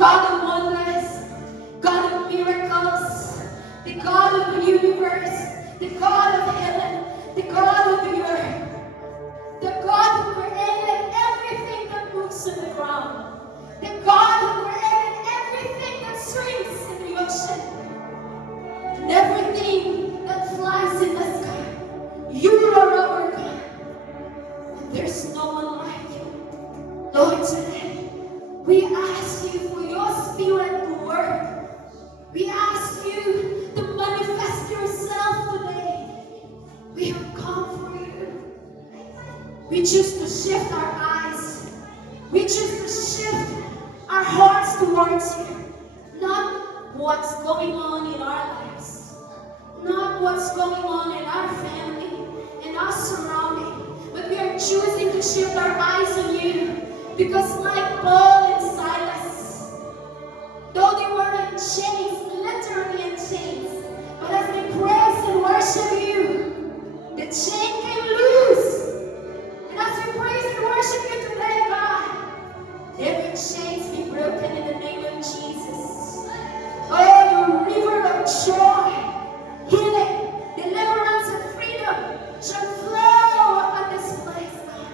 God of wonders, God of miracles, the God of the universe, the God of heaven, the God of the earth, the God who created everything that moves in the ground, the God who created everything that swims in the ocean, and everything that flies in the sky. You are our God, and there's no one like you. Lord, today, we ask you for your spirit to work. We ask you to manifest yourself today. We have come for you. We choose to shift our eyes. We choose to shift our hearts towards you. Not what's going on in our lives. Not what's going on in our family, in our surrounding. But we are choosing to shift our eyes on you. Because like Paul and Silas, though they were in chains, literally in chains, but as they praise and worship you, the chain came loose. And as we praise and worship you today, God, every chains be broken in the name of Jesus. Oh, the river of joy, healing, deliverance, and freedom shall flow upon this place, God.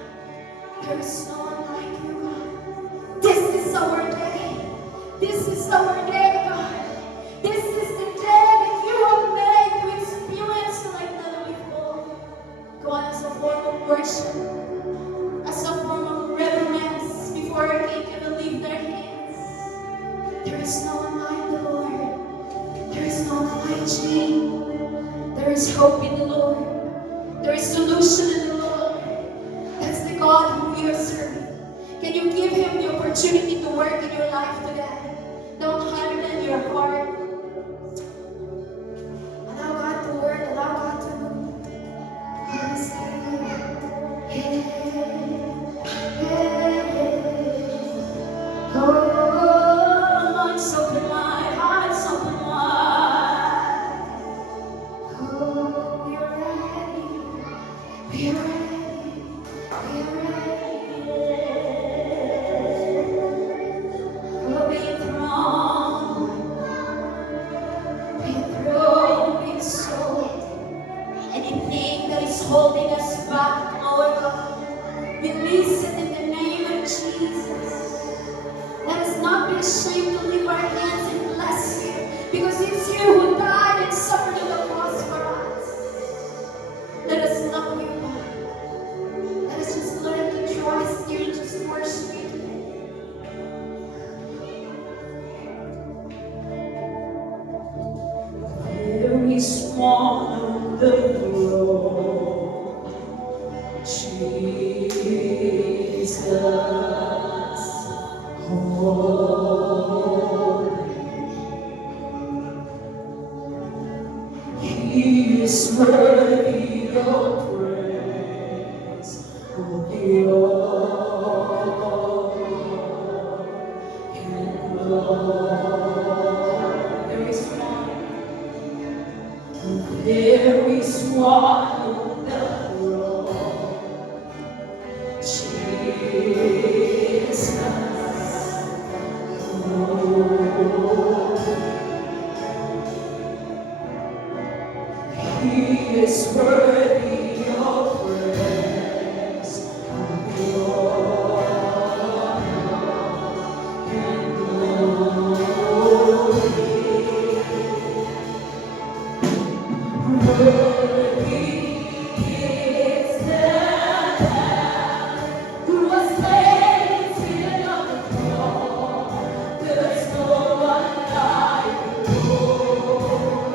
There is no one like you, God. This is our day. This is our day, God. This is the day that you have made to experience like never before. God, as a form of worship, as a form of reverence before our King can lift their hands. There is no one like the Lord. There is no one like you. There is hope in the Lord. There is solution in the Lord. That's the God who we are serving. Can you give him the opportunity to work in your life today? Don't harden your heart. Allow God to work. Allow God to move. Yes, hey, oh, hearts open wide, hearts open wide. Oh, we're ready. We're ready. We're ready. Holding us back, Lord God. Release it in the name of Jesus. Let us not be ashamed to lift our hands and bless you, because it's you who died and suffered on the cross for us. Let us love you, God. Let us just learn to trust you and just worship you today. There is one on the throne. Jesus, holy, He is worthy of praise, the honor and glory. There is one on the Jesus, He is worthy of praise, the honor and glory. Worthy is the Lamb who was slain, seated on the throne. There's no one like you, Lord.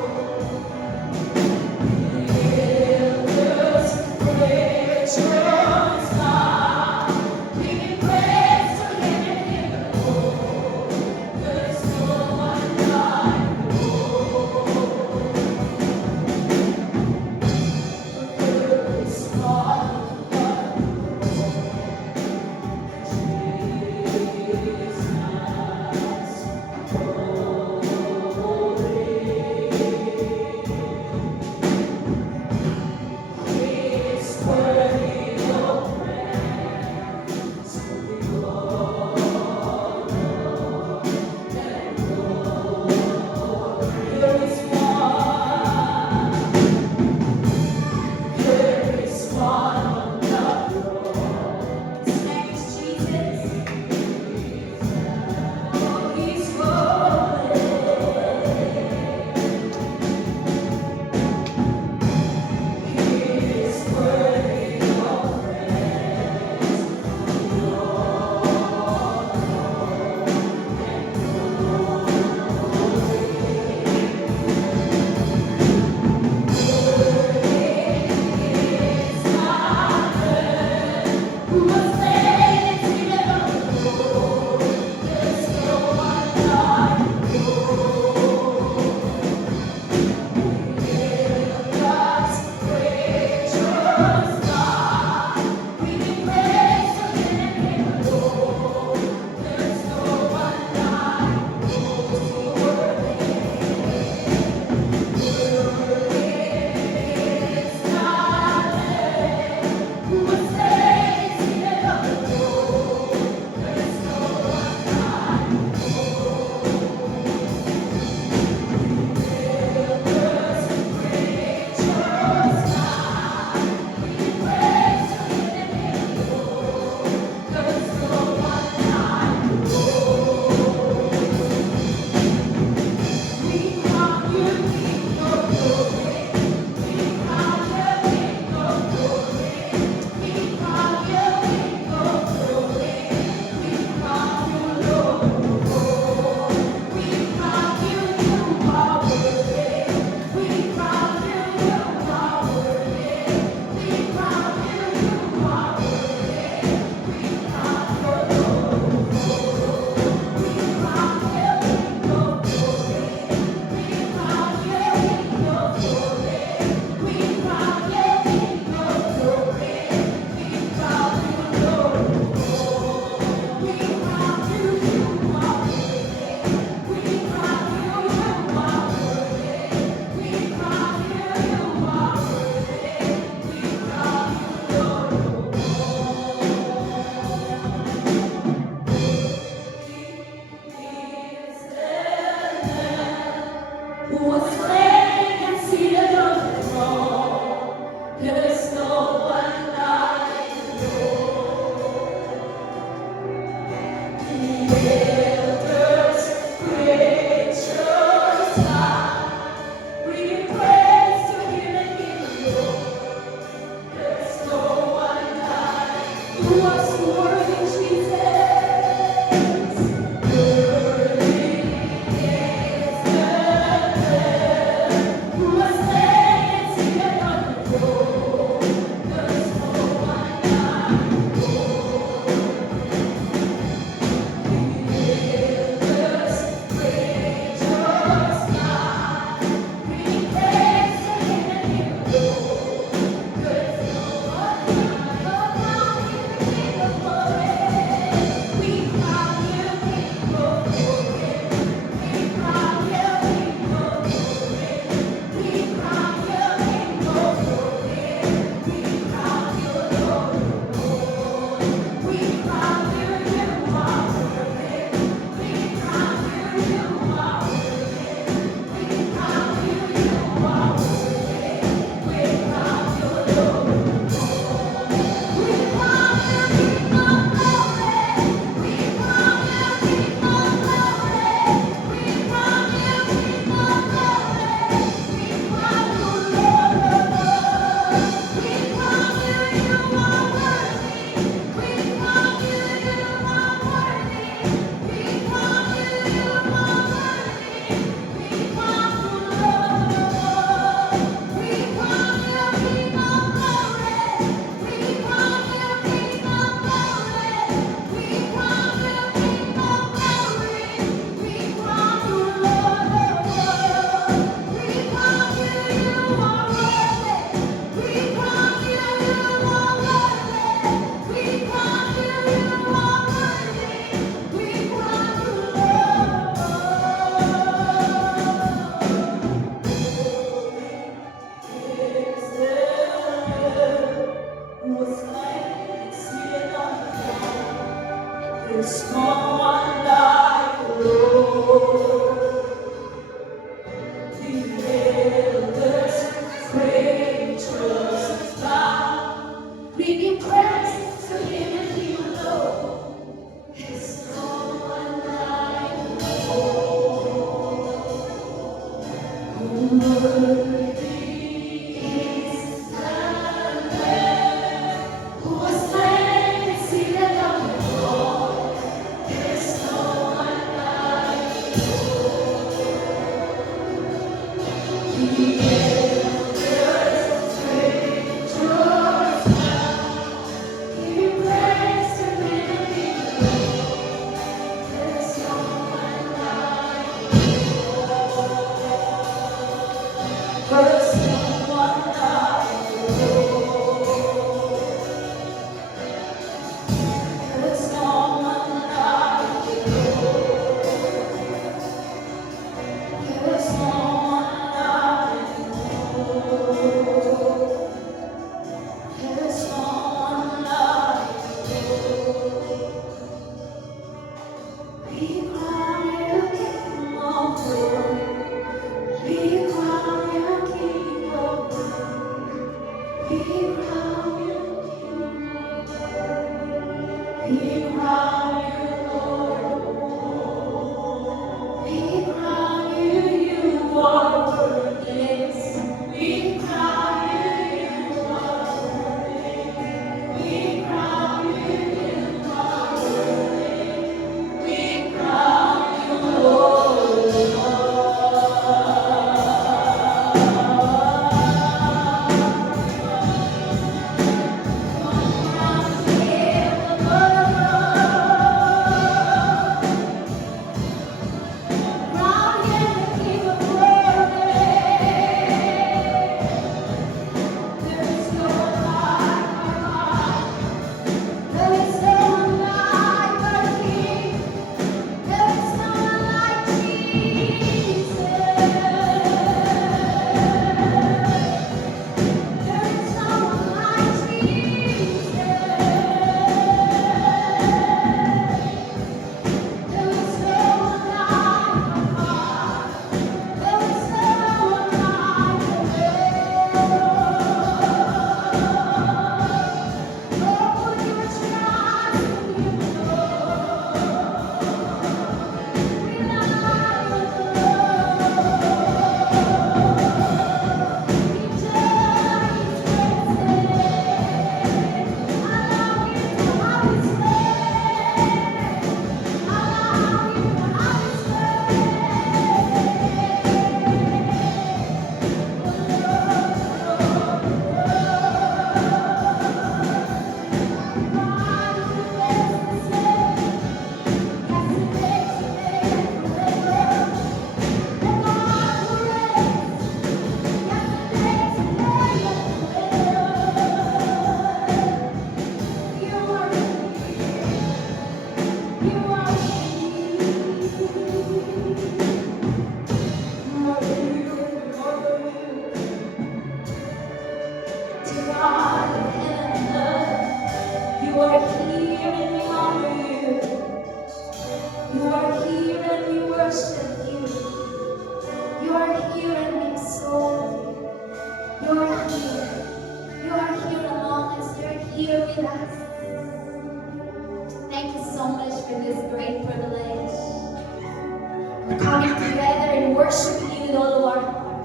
coming together and worshiping you with all of our heart.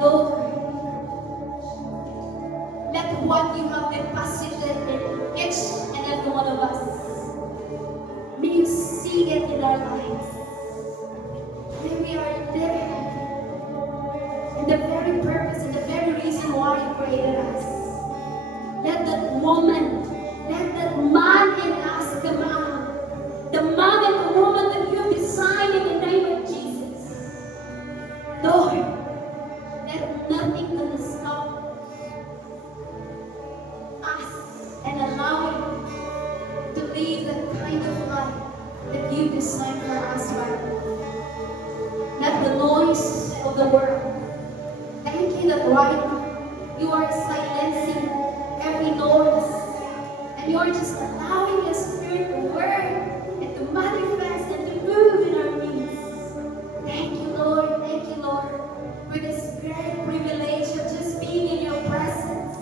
Lord, let what you have deposited in each and every one of us, may you see it in our lives. May we are living in the very purpose and the very reason why you created us. Let that woman, let that man in us come out. The man and the woman that you designed in the name of Jesus. Lord, let nothing gonna stop us and allow you to live the kind of life that you designed for us right now. Let the noise of the world. Thank you that right now you are silencing every noise and you are just allowing the Spirit to work and to manifest and to move in our midst. Thank you, Lord, for this great privilege of just being in your presence.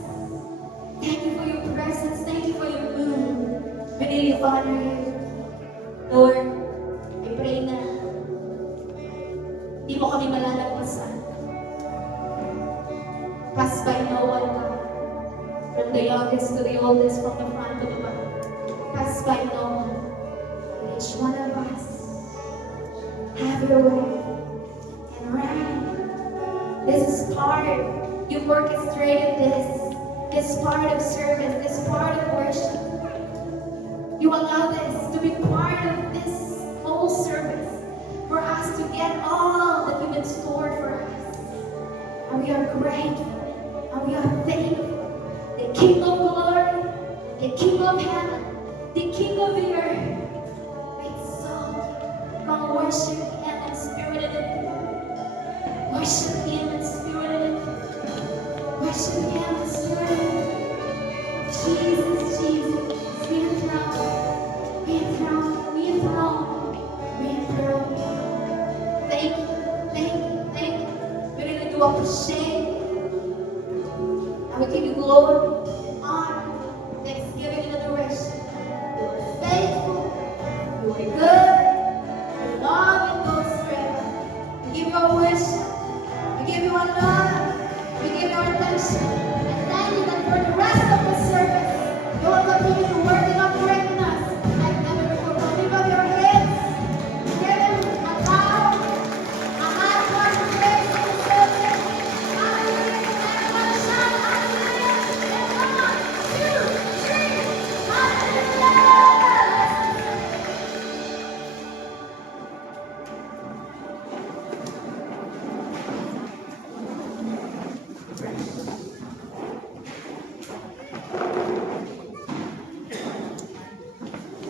Thank you for your presence. Thank you for your move. We need to honor you. Lord, I pray na di mo kami malalagpasan. Pass by no one, God. From the youngest to the oldest, from the front to the back. Pass by no one. Each one of us. Have your way. And reign. This is part. You've orchestrated this. This part of service. This part of worship. You allow this to be part of this whole service. For us to get all that you've stored for us. And we are grateful. And we are thankful. The King of glory, the King of heaven, the King of the earth. We exalt you. Come worship Him in spirit and in truth. Worship Him in spirit and in truth. Worship Him in spirit and in truth. Jesus, Jesus, we enthrone, we enthrone, we enthrone, we enthrone. Thank you, thank you, thank you. We really do appreciate you. And we give you glory, honor, thanksgiving, and adoration. You are faithful, you are good, your love endures forever. We give you our worship, we give you our love, we give you our attention. And thank you that for the rest of the service, you will continue to work and operate in us like never before. So lift up your heads, give Him a bow, a high part of praise in the service. Hallelujah. Everyone shout hallelujah. And 1, 2, 3, hallelujah.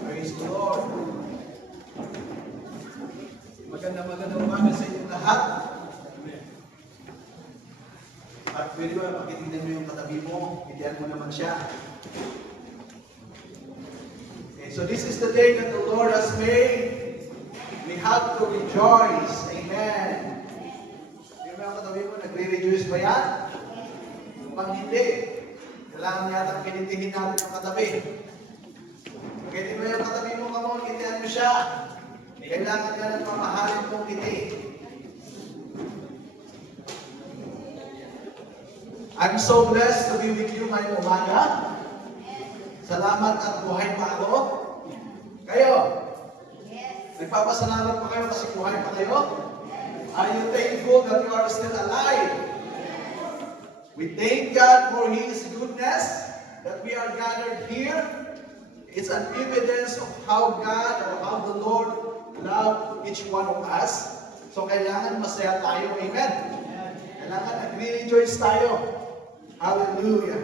Praise the Lord. Magandang umaga sa inyong lahat. At pwede ba pakitignan mo yung katabi mo, itiyan mo naman siya. Okay, so this is the day that the Lord has made. We have to rejoice. Amen. Yung mga katabi mo, nagre-rejoice ba yan? Pag hindi, kailangan yata pinitihin natin yung katabi. Pagkiti mo yung katabi mo, kamon, kitihan mo siya. Kailangan ka ng mamahalin mong kiti. I'm so blessed to be with you ngayong umaga. Salamat at buhay pa ako. Kayo? Nagpapasalamat pa kayo kasi buhay pa kayo? Are you thankful that you are still alive? We thank God for His goodness that we are gathered here. It's an evidence of how God or how the Lord loved each one of us. So kailangan masaya tayo. Amen? Kailangan nagre-rejoice tayo. Hallelujah.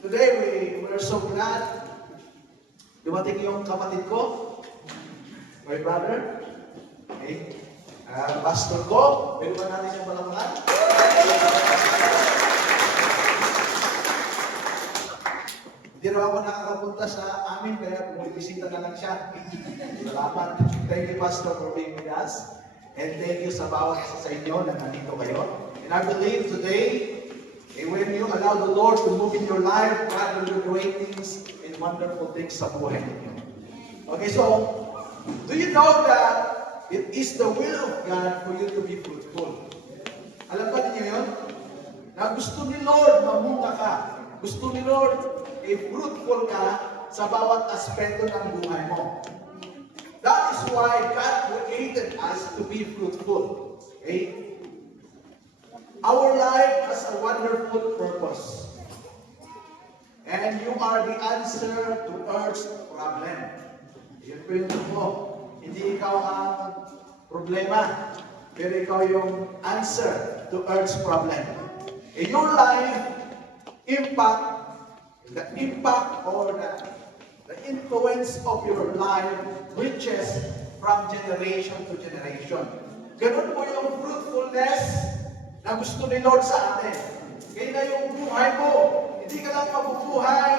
Today we're so glad. Dumating yung kapatid ko. My brother. Okay. Pastor ko. Pwede ba natin yung palamanan? Hindi raw ako nakakapunta sa amin, kaya bumibisita na lang siya. Salamat. Thank you, Pastor, for being with us. And thank you sa bawat isa sa inyo na nandito kayo. And I believe today, when you allow the Lord to move in your life, God will do great things and wonderful things sa buhay ninyo. Okay, so, do you know that It is the will of God for you to be fruitful. Alam ba niyo yun? Na gusto ni Lord mamunga ka. Gusto ni Lord fruitful ka sa bawat aspeto ng buhay mo. That is why God created us to be fruitful. Okay? Our life has a wonderful purpose. And you are the answer to Earth's problem. Yun po yung mo. Hindi ikaw ang problema, pero ikaw yung answer to Earth's problem. In your life, the impact or the influence of your life reaches from generation to generation. Ganun po yung fruitfulness na gusto ni Lord sa atin. Kaya na yung buhay mo, hindi ka lang mabubuhay,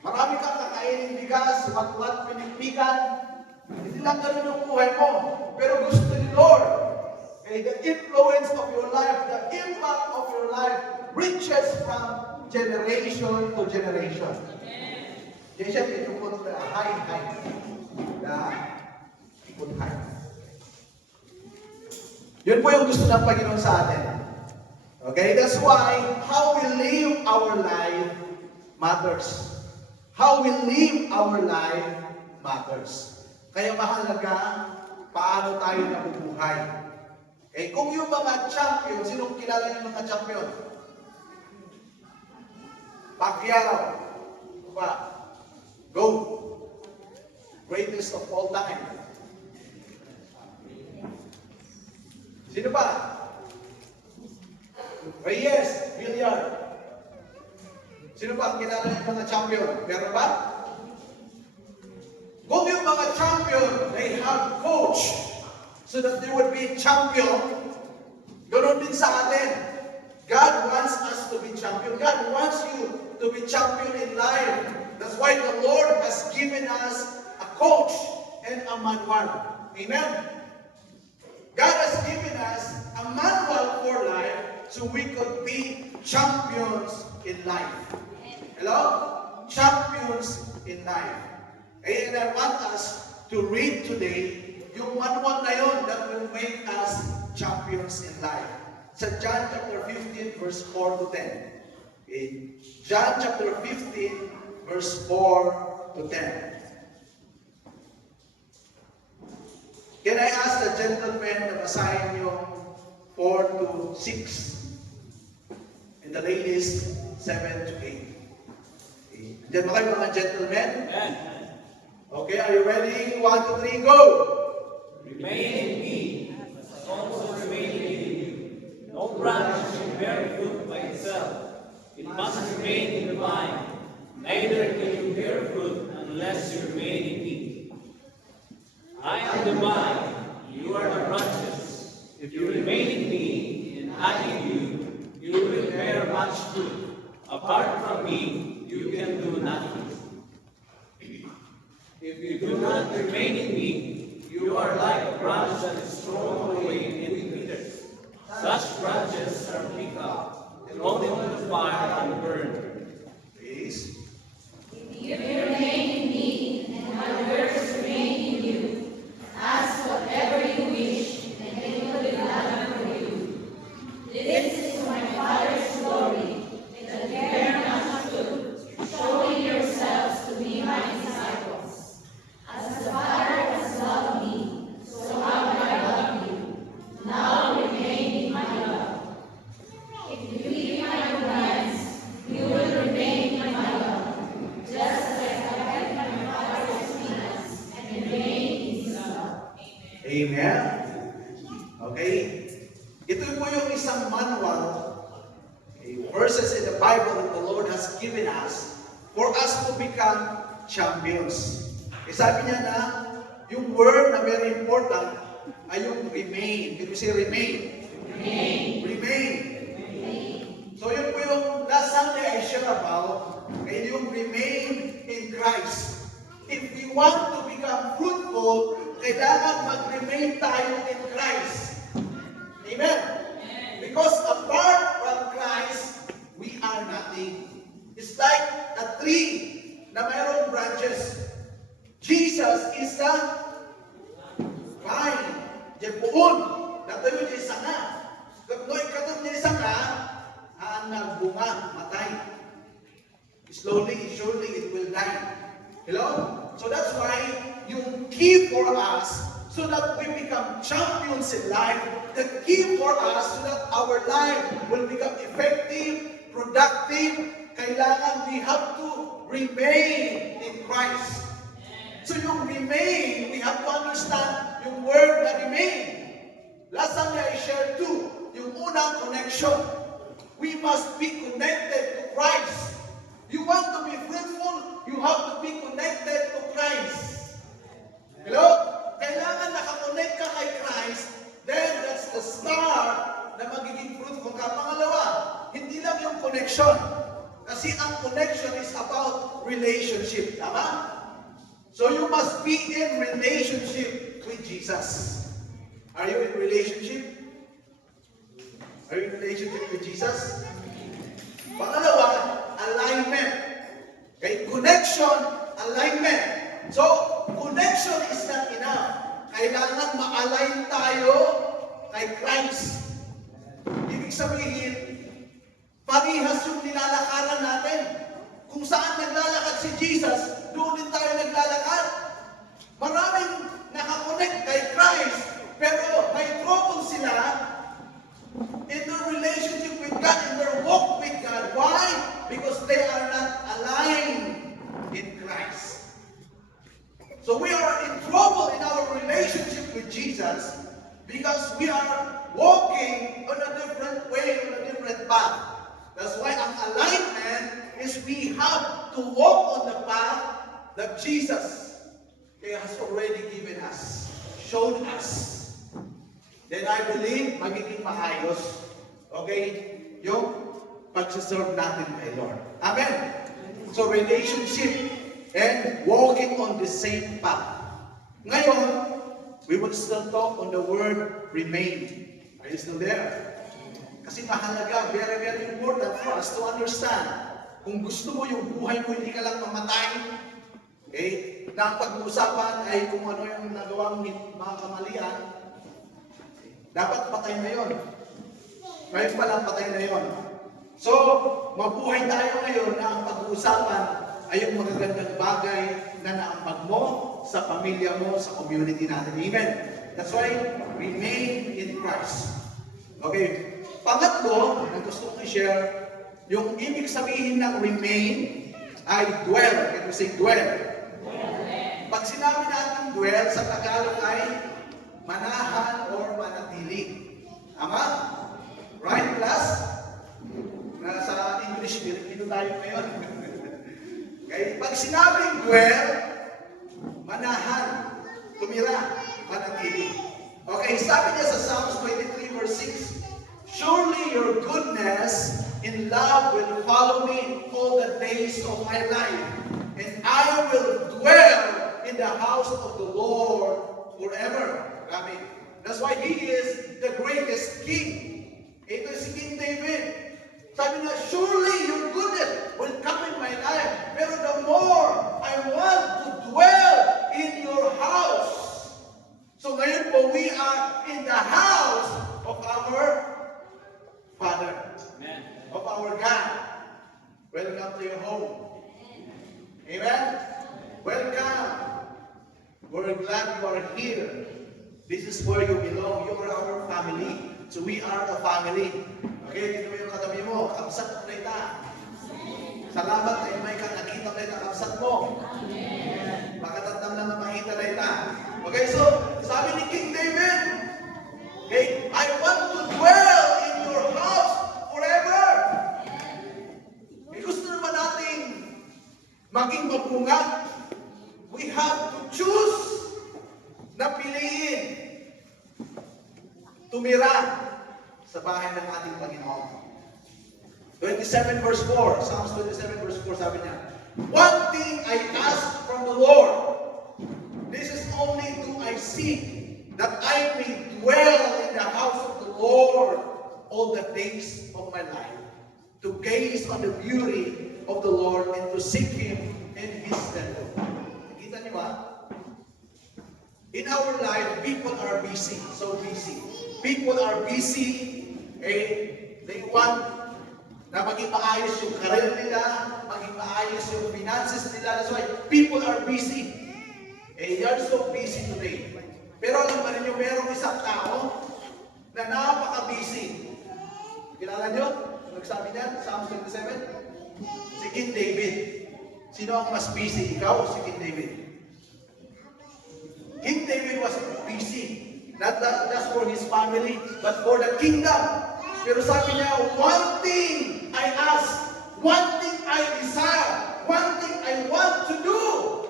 marami kang kakainin bigas, wat-wat pinikpikan, hindi lang ganun yung buhay mo. Pero gusto ni Lord, the influence of your life, the impact of your life reaches from generation to generation. Kaya siya pinupot na high. Yun po yung gusto ng Panginoon sa atin. Okay? That's why how we live our life matters. How we live our life matters. Kaya mahalaga paano tayo nabubuhay. Okay? Kung yung mga champion, sinong kilala yung mga champion? Pacquiao. Diba? Go. Greatest of all time. Sino pa? Reyes, Villar. Sino pa ang kilala ng mga champion? Meron ba? Kung yung mga champion, they have coach so that they would be champion, ganoon din sa atin. God wants us to be champion. God wants you to be champion in life. That's why the Lord has given us a coach and a manual. Amen? God has given us a manual for life so we could be champions in life. Hello? Champions in life. And I want us to read today yung manual na yun that will make us champions in life. Sa John chapter 15 verse 4 to 10. In John chapter 15 verse 4 to 10. Can I ask the gentleman na basahin yung 4 to 6? And the ladies, 7 to 8. Diyan ba kayo mga gentlemen? Okay, are you ready? 1, 2, 3, go! Remain in me, as also remain in you. No branch can bear fruit by itself. It must remain in the vine. Neither can you bear fruit unless you remain in me. I am the vine, you are the branches. If you remain in me, and I in you, you will bear much fruit. Apart from me, you can do nothing. If you do not remain in me, you are like a branch that is thrown away and withers. Such branches are picked up, thrown into the fire and burned. Please. If you remain in me, and my words remain in you, ask whatever you wish, and it will be done for you. This is my Father's glory, that you bear much fruit, showing yourselves to be my disciples. As the Father has loved me, so have I loved you. Now remain in my love. If you keep my commands, you will remain in my love, just as I have kept my Father's commands and remain in his love. Amen? Okay? Ito po yung isang manual, verses in the Bible that the Lord has given us for us to become champions. Sabi niya na, yung word na very important ay yung remain. Can you say remain? Remain. Remain. So yun po yung last Sunday I shared about, ay yung remain in Christ. If we want to become fruitful, kailangan mag-remain tayo in Christ. Amen? Because apart from Christ, we are nothing. It's like a tree na mayroong branches. Jesus is the vine. Diyan puon, natayo niya isa nga. Kapag ikatod niya isa nga, nagbunga, matay. Slowly, surely, it will die. Hello? So that's why yung key for us, so that we become champions in life, the key for us, so that our life will become effective, productive, kailangan we have to remain in Christ. So yung remain, we have to understand yung word na remain. Last Sunday I shared too, yung unang connection. We must be connected to Christ. You want to be fruitful, you have to be connected to Christ. Hello? Kailangan nakakonect ka kay Christ, then that's the start na magiging fruitful ka. Pangalawa, hindi lang yung connection. Kasi ang connection is about relationship. Tama? So you must be in relationship with Jesus. Are you in relationship? Are you in relationship with Jesus? Pangalawa, alignment. Okay? Connection, alignment. So, connection is not enough. Kailangan ma-align tayo kay Christ. Ibig sabihin, parehas yung nilalakaran natin. Kung saan naglalakad si Jesus, doon din tayo naglalakad. Maraming nakakonect kay Christ, pero may trouble sila in their relationship with God, in their walk with God. Why? Because they are not aligned in Christ. So we are in trouble in our relationship with Jesus because we are walking on a different way, on a different path. That's why ang alignment is we have to walk on the path that Jesus has already given us, showed us. Then I believe magiging maayos, okay, yung pagsaserve natin kay Lord. Amen? So relationship and walking on the same path. Ngayon, we will still talk on the word remain. Are you still there? Kasi mahalaga, very, very important for us to understand. Kung gusto mo yung buhay mo, hindi ka lang mamatay, okay, na ang pag-uusapan ay kung ano yung nagawang mga kamalian, dapat patay na yon. Ngayon pa lang patay na yon. So, mabuhay tayo ngayon na ang pag-uusapan ay yung magagandang bagay na naambag mo sa pamilya mo, sa community natin. Amen. That's why, remain in Christ. Okay. Pangatlo, na gusto kong i-share, yung ibig sabihin ng remain ay dwell. Can we say dwell? Pag sinabi natin dwell, sa Tagalog ay manahan or manatili. Tama? Right, class? Sa English, Filipino tayo ngayon. Okay? Pag sinabing dwell, manahan, tumira, manatili. Okay, sabi niya sa Psalms 23 verse 6, surely your goodness and love will follow me all the days of my life, and I will dwell in the house of the Lord forever. Grabe. That's why He is the greatest King. Ito si King David. Sabi na, surely your goodness will come in my life. Pero the more I want to dwell in your house. So ngayon po, we are in the house of our Father. Amen. Of our God. Welcome to your home. Amen? Welcome. We're glad you are here. This is where you belong. You are our family. So we are a family. Okay, dito mo yung katabi mo. Kamsat mo na ita. Salamat ay may nakita na ita. Kamsat mo. Makatatang lang na makita na ita. Okay, so sabi ni King David, okay, I want to dwell in your house forever. Gusto naman natin maging mapunga. We have to choose na piliin tumira sa bahay ng ating Panginoon. 27 verse 4, Psalms 27 verse 4, sabi niya, one thing I ask from the Lord, this is only do I seek, that I may dwell in the house of the Lord all the days of my life, to gaze on the beauty of the Lord and to seek Him in His temple. Nakita niyo ba? In our life, people are busy, so busy. People are busy, they want na maging maayos yung career nila, maging maayos yung finances nila. That's why people are busy. They are so busy today. Pero alam ba ninyo, merong isang tao na napaka-busy. Kilala nyo? Nagsabi niya, Psalm 27? Si King David. Sino ang mas busy? Ikaw o si King David? King David was busy. Not just for his family, but for the kingdom. Pero sabi niya, one thing I ask, one thing I desire, one thing I want to do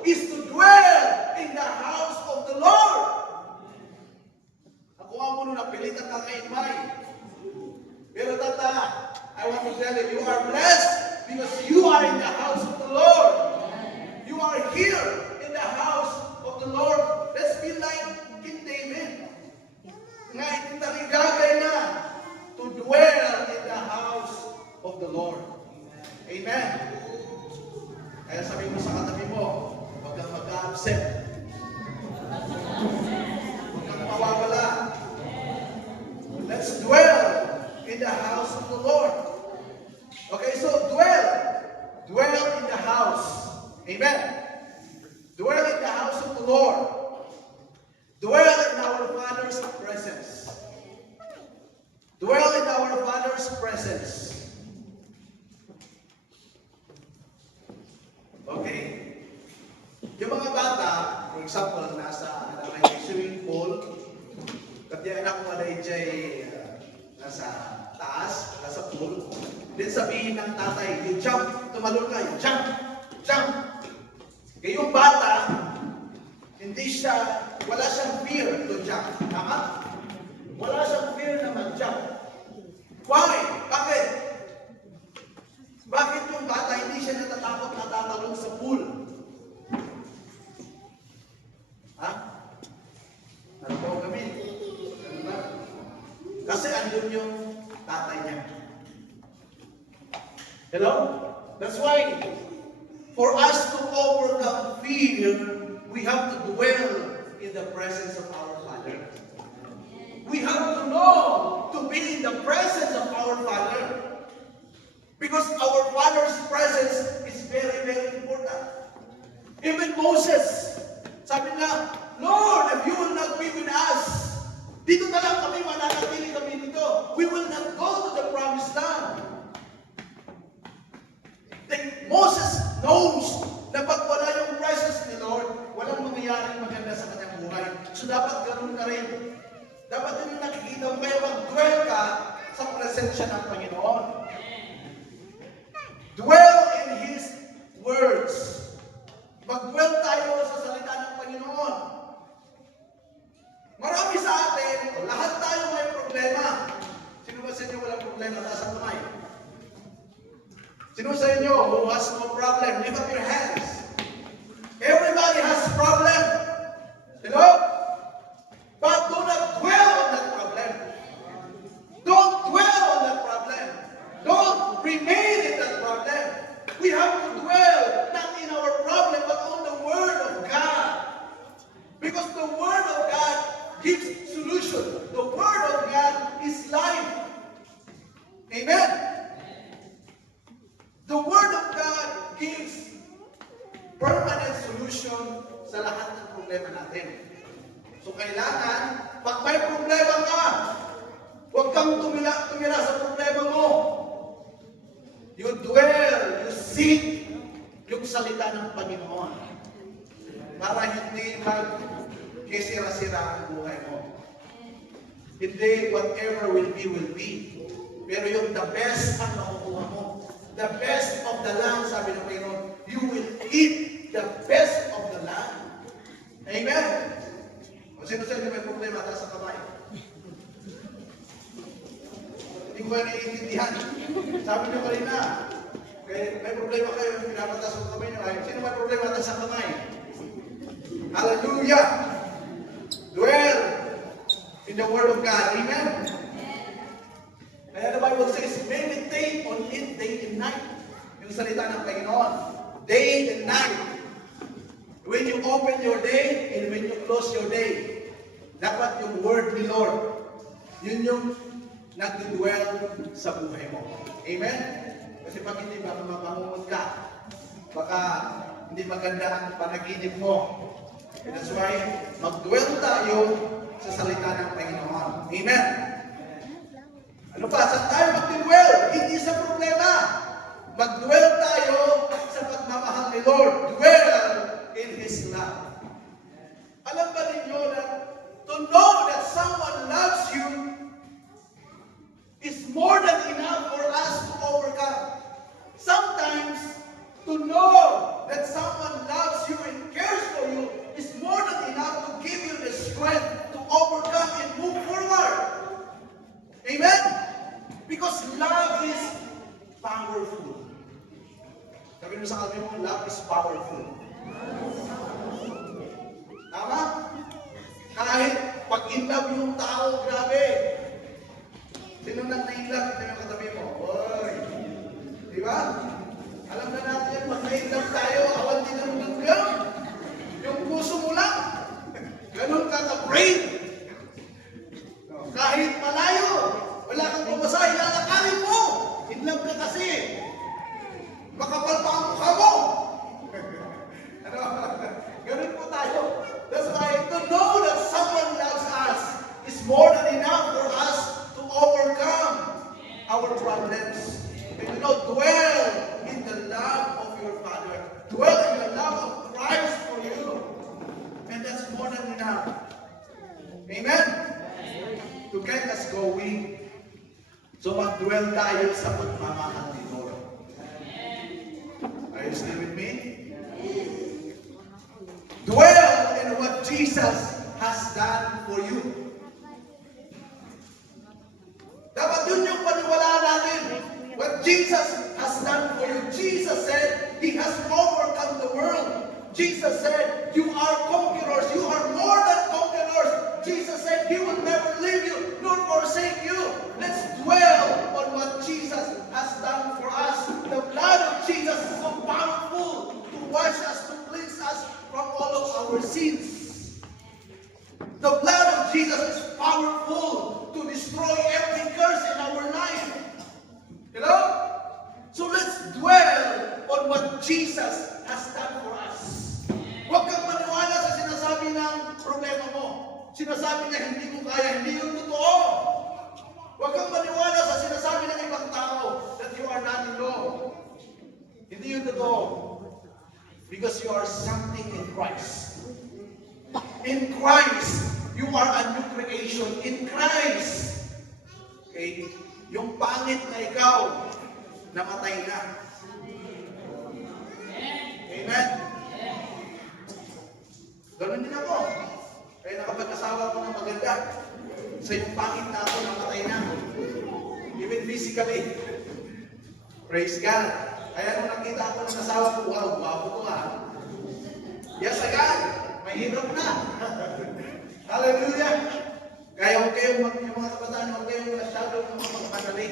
is to dwell in the house of the Lord. Ako ang puno na pilit at kakaimay. Pero tata, I want to tell you, you are blessed because you are in the house of the Lord. You are here in the house of the Lord. Let's be like King David. Nga itinarigagay na to dwell in the house of the Lord. Amen. Kaya sabi mo sa katabi mo, huwag kang mag-absent. Huwag kang mawawala. Let's dwell in the house of the Lord. Okay, so dwell. Dwell in the house. Amen. Dwell in the house of the Lord. Dwell in our Father's presence. Dwell in our Father's presence. Okay. Yung mga bata, for example, nasa swimming pool, kasi anak ko na nasa taas, nasa pool, din sabihin ng tatay, you jump, tumalon ka, you jump, jump. Kaya yung bata, wala siyang fear to jump. Tama? Wala siyang fear na mag-jump. Why? Bakit? Bakit yung bata hindi siya natatakot na tatalon sa pool? Ha? Ano po kami? Ano ba? Kasi andun yung tatay niya. Hello? That's why, for us to overcome fear, we have to dwell in the presence of our Father. We have to know to be in the presence of our Father. Because our Father's presence is very, very important. Even Moses, sabi niya, Lord, if you will not be with us, dito na lang kami, mananatili kami dito. We will not go to the promised land. Moses knows na pag wala yung presence ni Lord, walang mangyayaring maganda sa kanyang buhay. So dapat ganun ka rin. Dapat din yung nakikita mo, kaya mag-dwell ka sa presensya ng Panginoon. Dwell in His words. Mag-dwell tayo sa salita ng Panginoon. Marami sa atin, lahat tayo may problema. Sino ba sa inyo walang problema? Taas ang kamay. Sino sa inyo who has no problem? Lift up your hands. Everybody has problem. Hello? But do not dwell on that problem. Don't dwell on that problem. Don't remain in that problem. We have to dwell not in our problem but on the Word of God. Because the Word of God gives solution. The Word of God is life. Amen? The Word of God gives permanent solution sa lahat ng problema natin. So kailangan, pag may problema ka, huwag kang tumira sa problema mo. You dwell, you seek yung salita ng Panginoon para hindi mag-kisira-sira ang buhay mo. Hindi whatever will be. Pero yung the best ang makukuha mo. The best of the land, sabi ng Panginoon, you will eat the best of the land. Amen? O sino sa inyo may problema taas sa kamay? Hindi ko kayo naiintindihan. Sabi niyo kanina, may problema kayo yung pinapatas sa kamay niyo. Sino may problema taas sa kamay? Hallelujah! Dwell in the Word of God. Amen? Kaya the Bible says, meditate on it day and night. Yung salita ng Panginoon. Day and night. When you open your day and when you close your day. Dapat yung word ni Lord, yun yung nag-dwell sa buhay mo. Amen? Kasi pag hindi baka mapangungot ka, baka hindi maganda ang panaginip mo. And that's why, mag-dwell tayo sa salita ng Panginoon. Amen? Ano pa? Saan tayo mag-dwell? Hindi sa problema. Mag-dwell tayo sa pagmamahal ni Lord. Dwell in His love. Alam ba ninyo na to know that someone loves you is more than enough for us to overcome. Sometimes, to know that someone loves you and cares for you is more than enough to give you the strength to overcome and move forward. Amen? Because love is powerful. Sabi mo sa kami mo, love is powerful. Tama? Kahit pag in love yung tao, grabe. Sino nang na-in-love? Ito yung katabi mo. Oy. Di ba? Alam na natin yan, pag na-in-love tayo, awan din ang gagawin. Yung puso mo lang. Ganun ka ka-brave. Kahit malayo, wala kang pabasa, ilalakarin mo. In love ka kasi. Makapal pa ang mukha mo. Ano? Ganun po tayo. That's why to know that someone loves us is more than enough for us to overcome our problems. And dwell in the love of your Father. Dwell in the love of Christ for you. And that's more than enough. Amen? To get us going. So mag-dwell tayo sa pagmamahal ni Lord. Are you still with me? Dwell in what Jesus has done for you. Dapat yun yung paniwalaan natin. What Jesus has done for you. Jesus said, He has overcome the world. Jesus said, you are conquerors. You are more than conquerors. Jesus said, He will never leave you nor forsake you. Let's dwell on what Jesus has done for us. The blood of Jesus is so powerful to wash us, to cleanse us from all of our sins. The blood of Jesus is powerful to destroy every curse in our life. You know? So let's dwell on what Jesus has done for us. Huwag kang maniwala sa sinasabi ng problema mo. Sinasabi niya hindi mo kaya, hindi yun totoo. Huwag kang maniwala sa sinasabi ng ibang tao that you are not alone. Hindi yun totoo. Because you are something in Christ. In Christ, you are a new creation. In Christ. Okay? Yung pangit na ikaw, namatay na. Amen? Ganun din ako. Kaya nakapag-asawa ko ng maganda. Sa yung pangit na ako, namatay na. Even physically. Praise God. Kaya nung nakita ako ng asawa ko, wow, guwapo ko ah. Yes, agad. Mahirap na. Hallelujah. Kaya huwag kayong yung mga kabataan, huwag kayong masyadong magmadali.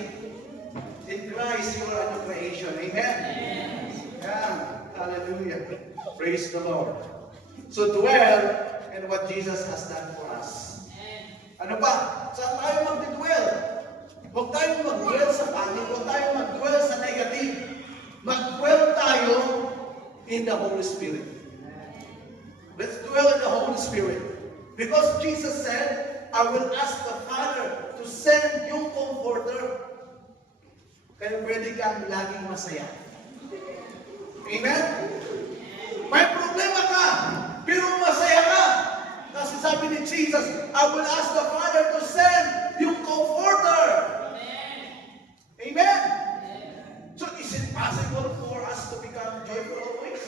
In Christ, you are a new creation. Amen? Yeah. Hallelujah. Praise the Lord. So dwell in what Jesus has done for us. Ano pa? Saan tayo mag-dwell? Huwag tayong mag-dwell sa panic. Huwag tayong mag-dwell sa negative. Mag-dwell tayo in the Holy Spirit. Let's dwell in the Holy Spirit. Because Jesus said, I will ask the Father to send yung Comforter. Kaya pwede kang laging masaya. Amen? May problema ka, pero masaya ka. Kasi sabi ni Jesus, I will ask the Father to send yung Comforter. Amen? So is it possible for us to become joyful always?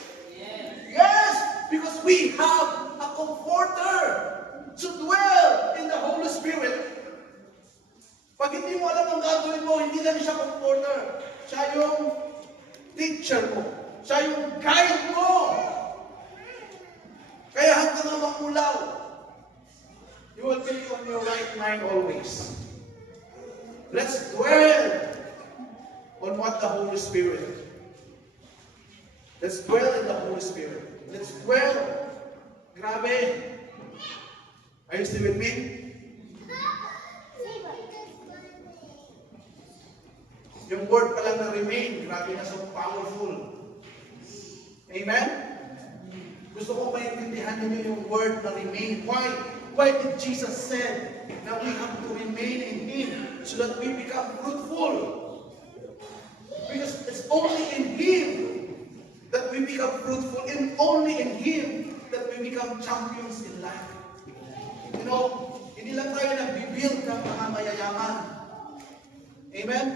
Yes, because we have a Comforter to dwell in the Holy Spirit. Pag hindi mo alam ang gagawin mo, hindi lang siya Comforter. Siya yung teacher mo. Siya yung guide mo. Kaya hanggang na makulaw, you will be on your right mind always. Let's dwell on what the Holy Spirit. Let's dwell in the Holy Spirit. Let's dwell. Grabe. Are you still with me? Yung word pa lang na remain, grabe na so powerful. Amen? Gusto ko maintindihan ninyo yung word na remain. Why? Why did Jesus said that we have to remain in Him so that we become fruitful? Because it's only in Him that we become fruitful, and only in Him that we become champions in life. You know, hindi lang tayo nag-build ng mga mayayaman. Amen?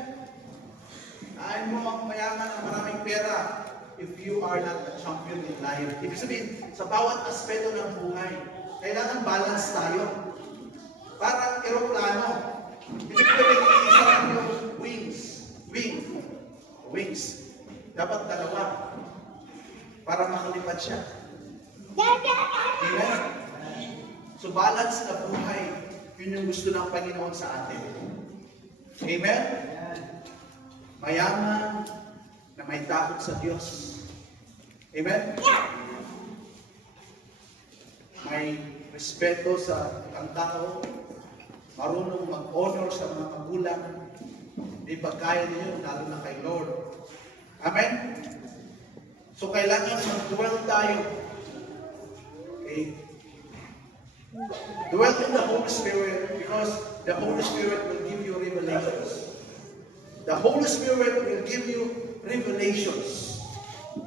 Ayaw mo ang mayaman ng maraming pera if you are not a champion in life. Ibig sabihin, sa bawat aspeto ng buhay, kailangan balance tayo. Parang aeroplano. Hindi pwedeng isa lang yung wings. Dapat dalawa para makalipad siya. Amen? So balance na buhay, yun yung gusto ng Panginoon sa atin. Amen? Mayaman na may takot sa Diyos. Amen? May respeto sa ibang tao, marunong mag-honor sa mga magulang, may pagkaya ninyo, lalo na kay Lord. Amen? So kailangan mag-dwell tayo. Okay? Dwell in the Holy Spirit because the Holy Spirit will give you revelations. The Holy Spirit will give you revelations.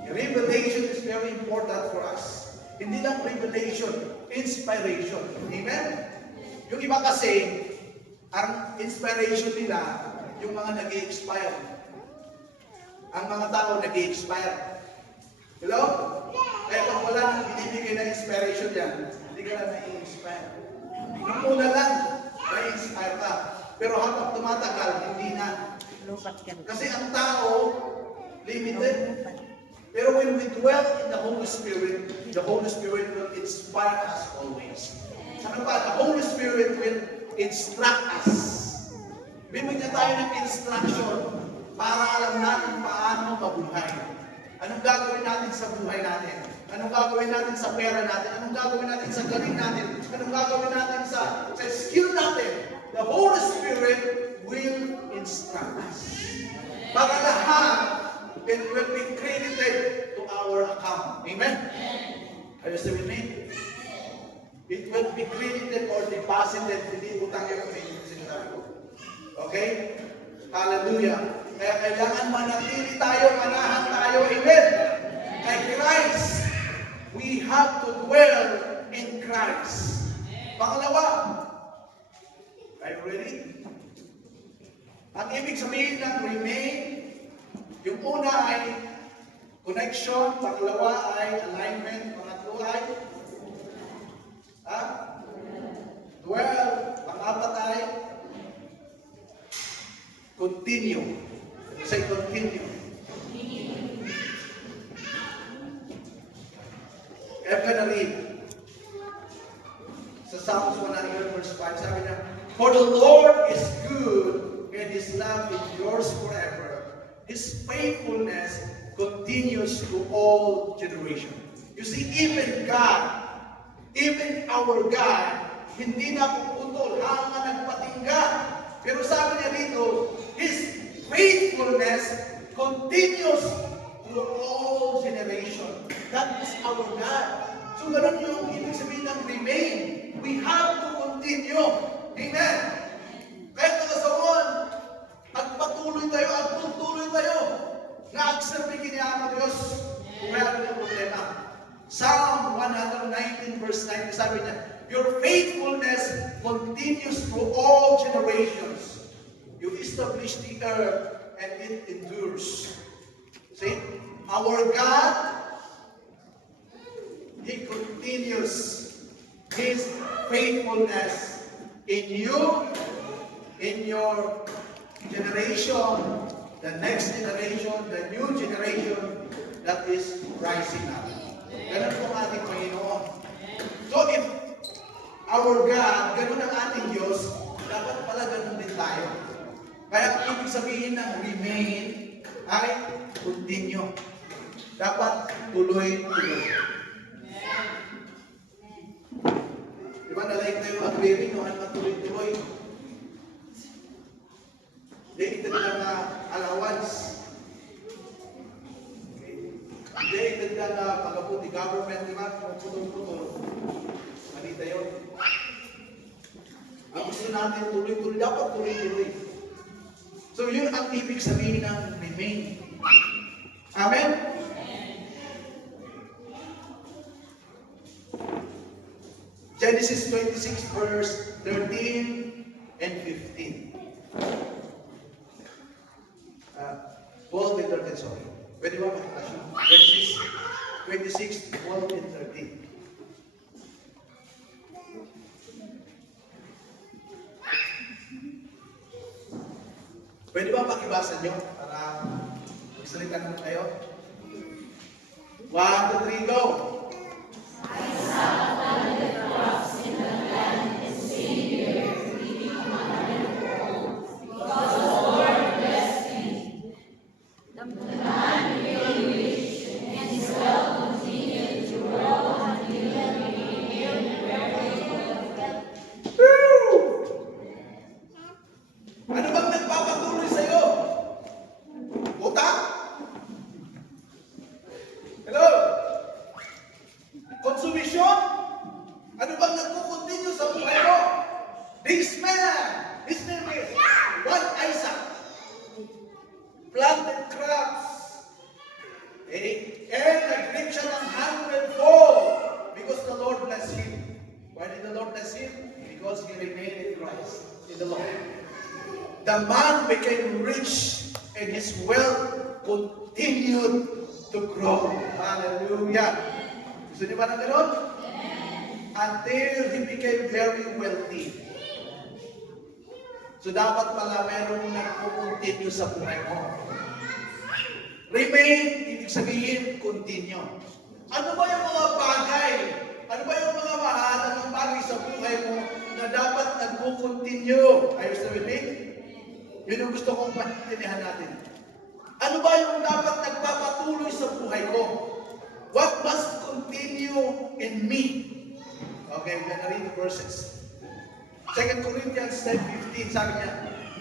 Revelation is very important for us. Hindi lang revelation, inspiration. Amen? Yung iba kasi, ang inspiration nila, yung mga nag-i-expire. Ang mga tao nag-i-expire. Hello? Kaya kung wala nang binibigay na inspiration yan, hindi ka lang na-i-inspire. Yung una lang, na-i-inspire ka. Pero habang tumatagal, hindi na. Kasi ang tao, limited. Pero when we dwell in the Holy Spirit will inspire us always. Ano pa? The Holy Spirit will instruct us. Bibigyan tayo ng instruction para alam natin paano mabuhay. Anong gagawin natin sa buhay natin? Anong gagawin natin sa pera natin? Anong gagawin natin sa galing natin? Anong gagawin natin sa skill natin? The Holy Spirit will instruct us. Para lahat, it will be credited to our account. Amen? Are you still with me? It will be credited or deposited. Hindi utang yung sinasabi ko. Okay? Hallelujah. Kaya kailangan manatili tayo, manahan tayo. Amen? Kay Christ, we have to dwell in Christ. Pangalawa, are you ready? Ang ibig sabihin ng remain, yung una ay connection, pangalawa ay alignment, pangatlo ay dwell, pangapat ay continue. Say continue. I'm gonna read sa Psalms 100 verse 5, sabi niya, for the Lord is good and His love endures forever. His faithfulness continues to all generations. You see, even God, even our God, hindi na puputol hanggang nagpatingga. Pero sabi niya dito, His faithfulness continues to all generations. That is our God. So ganun yung ibig sabihin ng remain. We have to continue. Amen. Kahit nakasawan, at patuloy tayo, at tutuloy tayo na agserbihin niya ang Diyos. Wala ng problema. Psalm 119 verse 9, sabi niya, your faithfulness continues through all generations. You establish the earth and it endures. See, our God, He continues His faithfulness in you, in your generation, the next generation, the new generation that is rising up. Ganun po ang ating Panginoon. So if our God, ganun ang ating Diyos, dapat pala ganun din tayo. Kaya ibig sabihin ng remain ay continue. Dapat tuloy-tuloy. Diba ba, nalaik tayo agree, no? Ano tuloy-tuloy. Hindi, ito na allowance. Hindi, ito na pagkaputi government, di ba? Putol-putol. Manita yun. Ang gusto natin tuloy-tuloy, dapat tuloy-tuloy. So yun ang ibig sabihin ng remain. Amen? Genesis 26 verse 13 and 15. 12 and 13, sorry. Pwede ba makita siya? Genesis 26, 12 and 13. Pwede ba pakibasa nyo para magsalita naman tayo? 1, 2, 3, go! Ano bang nagpapatuloy sa'yo? Utang? Hello? Konsumisyon? Ano bang nagkukontinue sa buhay mo? This man, his name is Juan Isaac, planted crops. Okay? And nag-reap siya ng 100-fold because the Lord blessed him. Why did the Lord bless him? Because he remained in Christ, in the Lord. The man became rich and his wealth continued to grow. Hallelujah. Gusto niyo ba ng gano'n? Until he became very wealthy. So dapat pala merong nagpo-continue sa buhay mo. Remain, ibig sabihin, continue. Ano ba yung mga bagay? Ano ba yung mga mahalagang bagay sa buhay mo na dapat nagpo-continue? Are you still with me? Yun ang gusto kong maintindihan natin. Ano ba yung dapat nagpapatuloy sa buhay ko? What must continue in me? Okay, we're gonna read the verses. 2 Corinthians 10:15, sabi niya,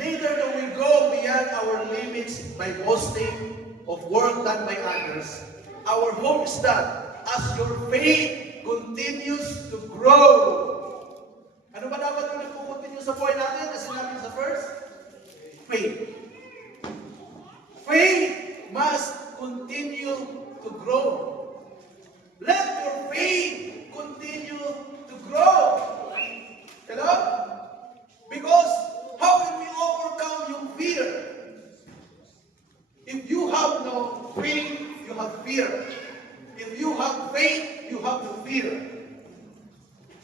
neither do we go beyond our limits by boasting of work done by others. Our hope is that as your faith continues to grow. Ano ba dapat yung nagpo-continue sa buhay natin? Kasi natin sa first, faith. Faith must continue to grow. Let your faith continue to grow. Hello? Because how can we overcome yung fear? If you have no faith, you have fear. If you have faith, you have no fear.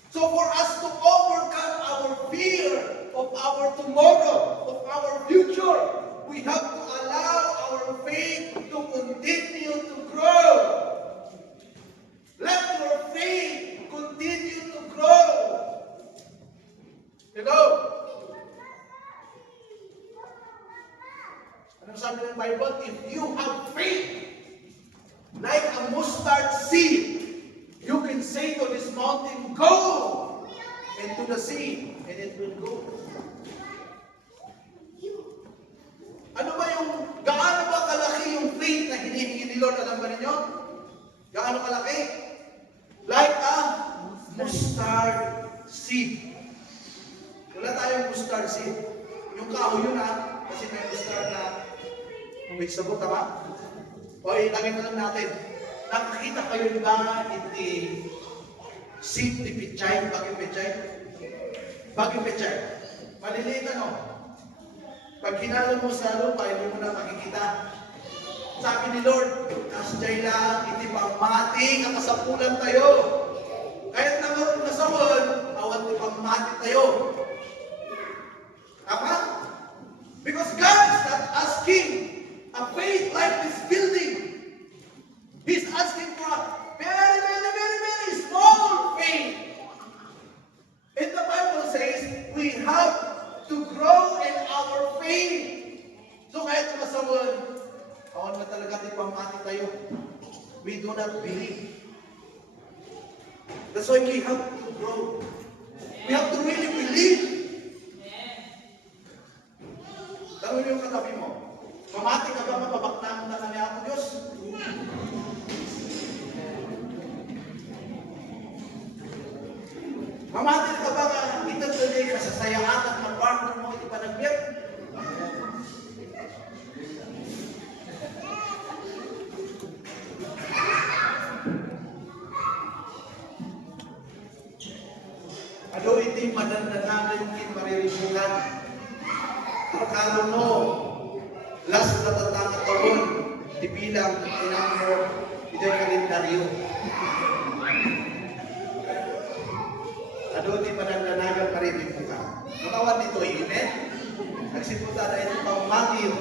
So for us to overcome our fear of our tomorrow, of our future, we have to allow our faith to continue to grow. Let your faith continue to grow. Hello? Anong sabi ng Bible? If you have faith, like a mustard seed, you can say to this mountain, go into the sea, and it will go. Ano ba yung, gaano ba kalaki yung faith na hinihingi ni Lord? Alam ba ninyo? Gaano kalaki? Like a mustard seed. Wala tayong mustard seed. Yung kahoy yun ha, kasi may mustard na may sabot, tama? O ilagay na lang natin. Nakakita kayo ba iti seed ni Pichay? Bakit Pichay? Bakit Pichay? Maliliit ano? Pag hinalo mo sa lupa, hindi mo na makikita. Sabi ni Lord, kasjay lang, iti pamati, kakasapulan tayo. Kahit naman nasawon, awan ti pamati tayo. Tama? Because God is not asking a faith like this building. He's asking for a very, very, very, very small faith. And the Bible says we have to grow in our faith. So kahit masawon, awan na talaga di pamati tayo. We do not believe. That's why we have to grow. We have to really believe. Tanong yung katabi mo, mamati ka ba mapabaktaan na kami ako Diyos? Mamati ka ba nga ito tuloy ka sa sayaan ng partner mo iti panagbiyak? Ano iti madandanagan yung mariribukan? Akala mo, last na tatanga taon, ibilang inamor, ito yung kalendaryo. Ano iti madandanagan mariribukan? Matawad dito, amen? Nagsipunta na ito pang Matthew.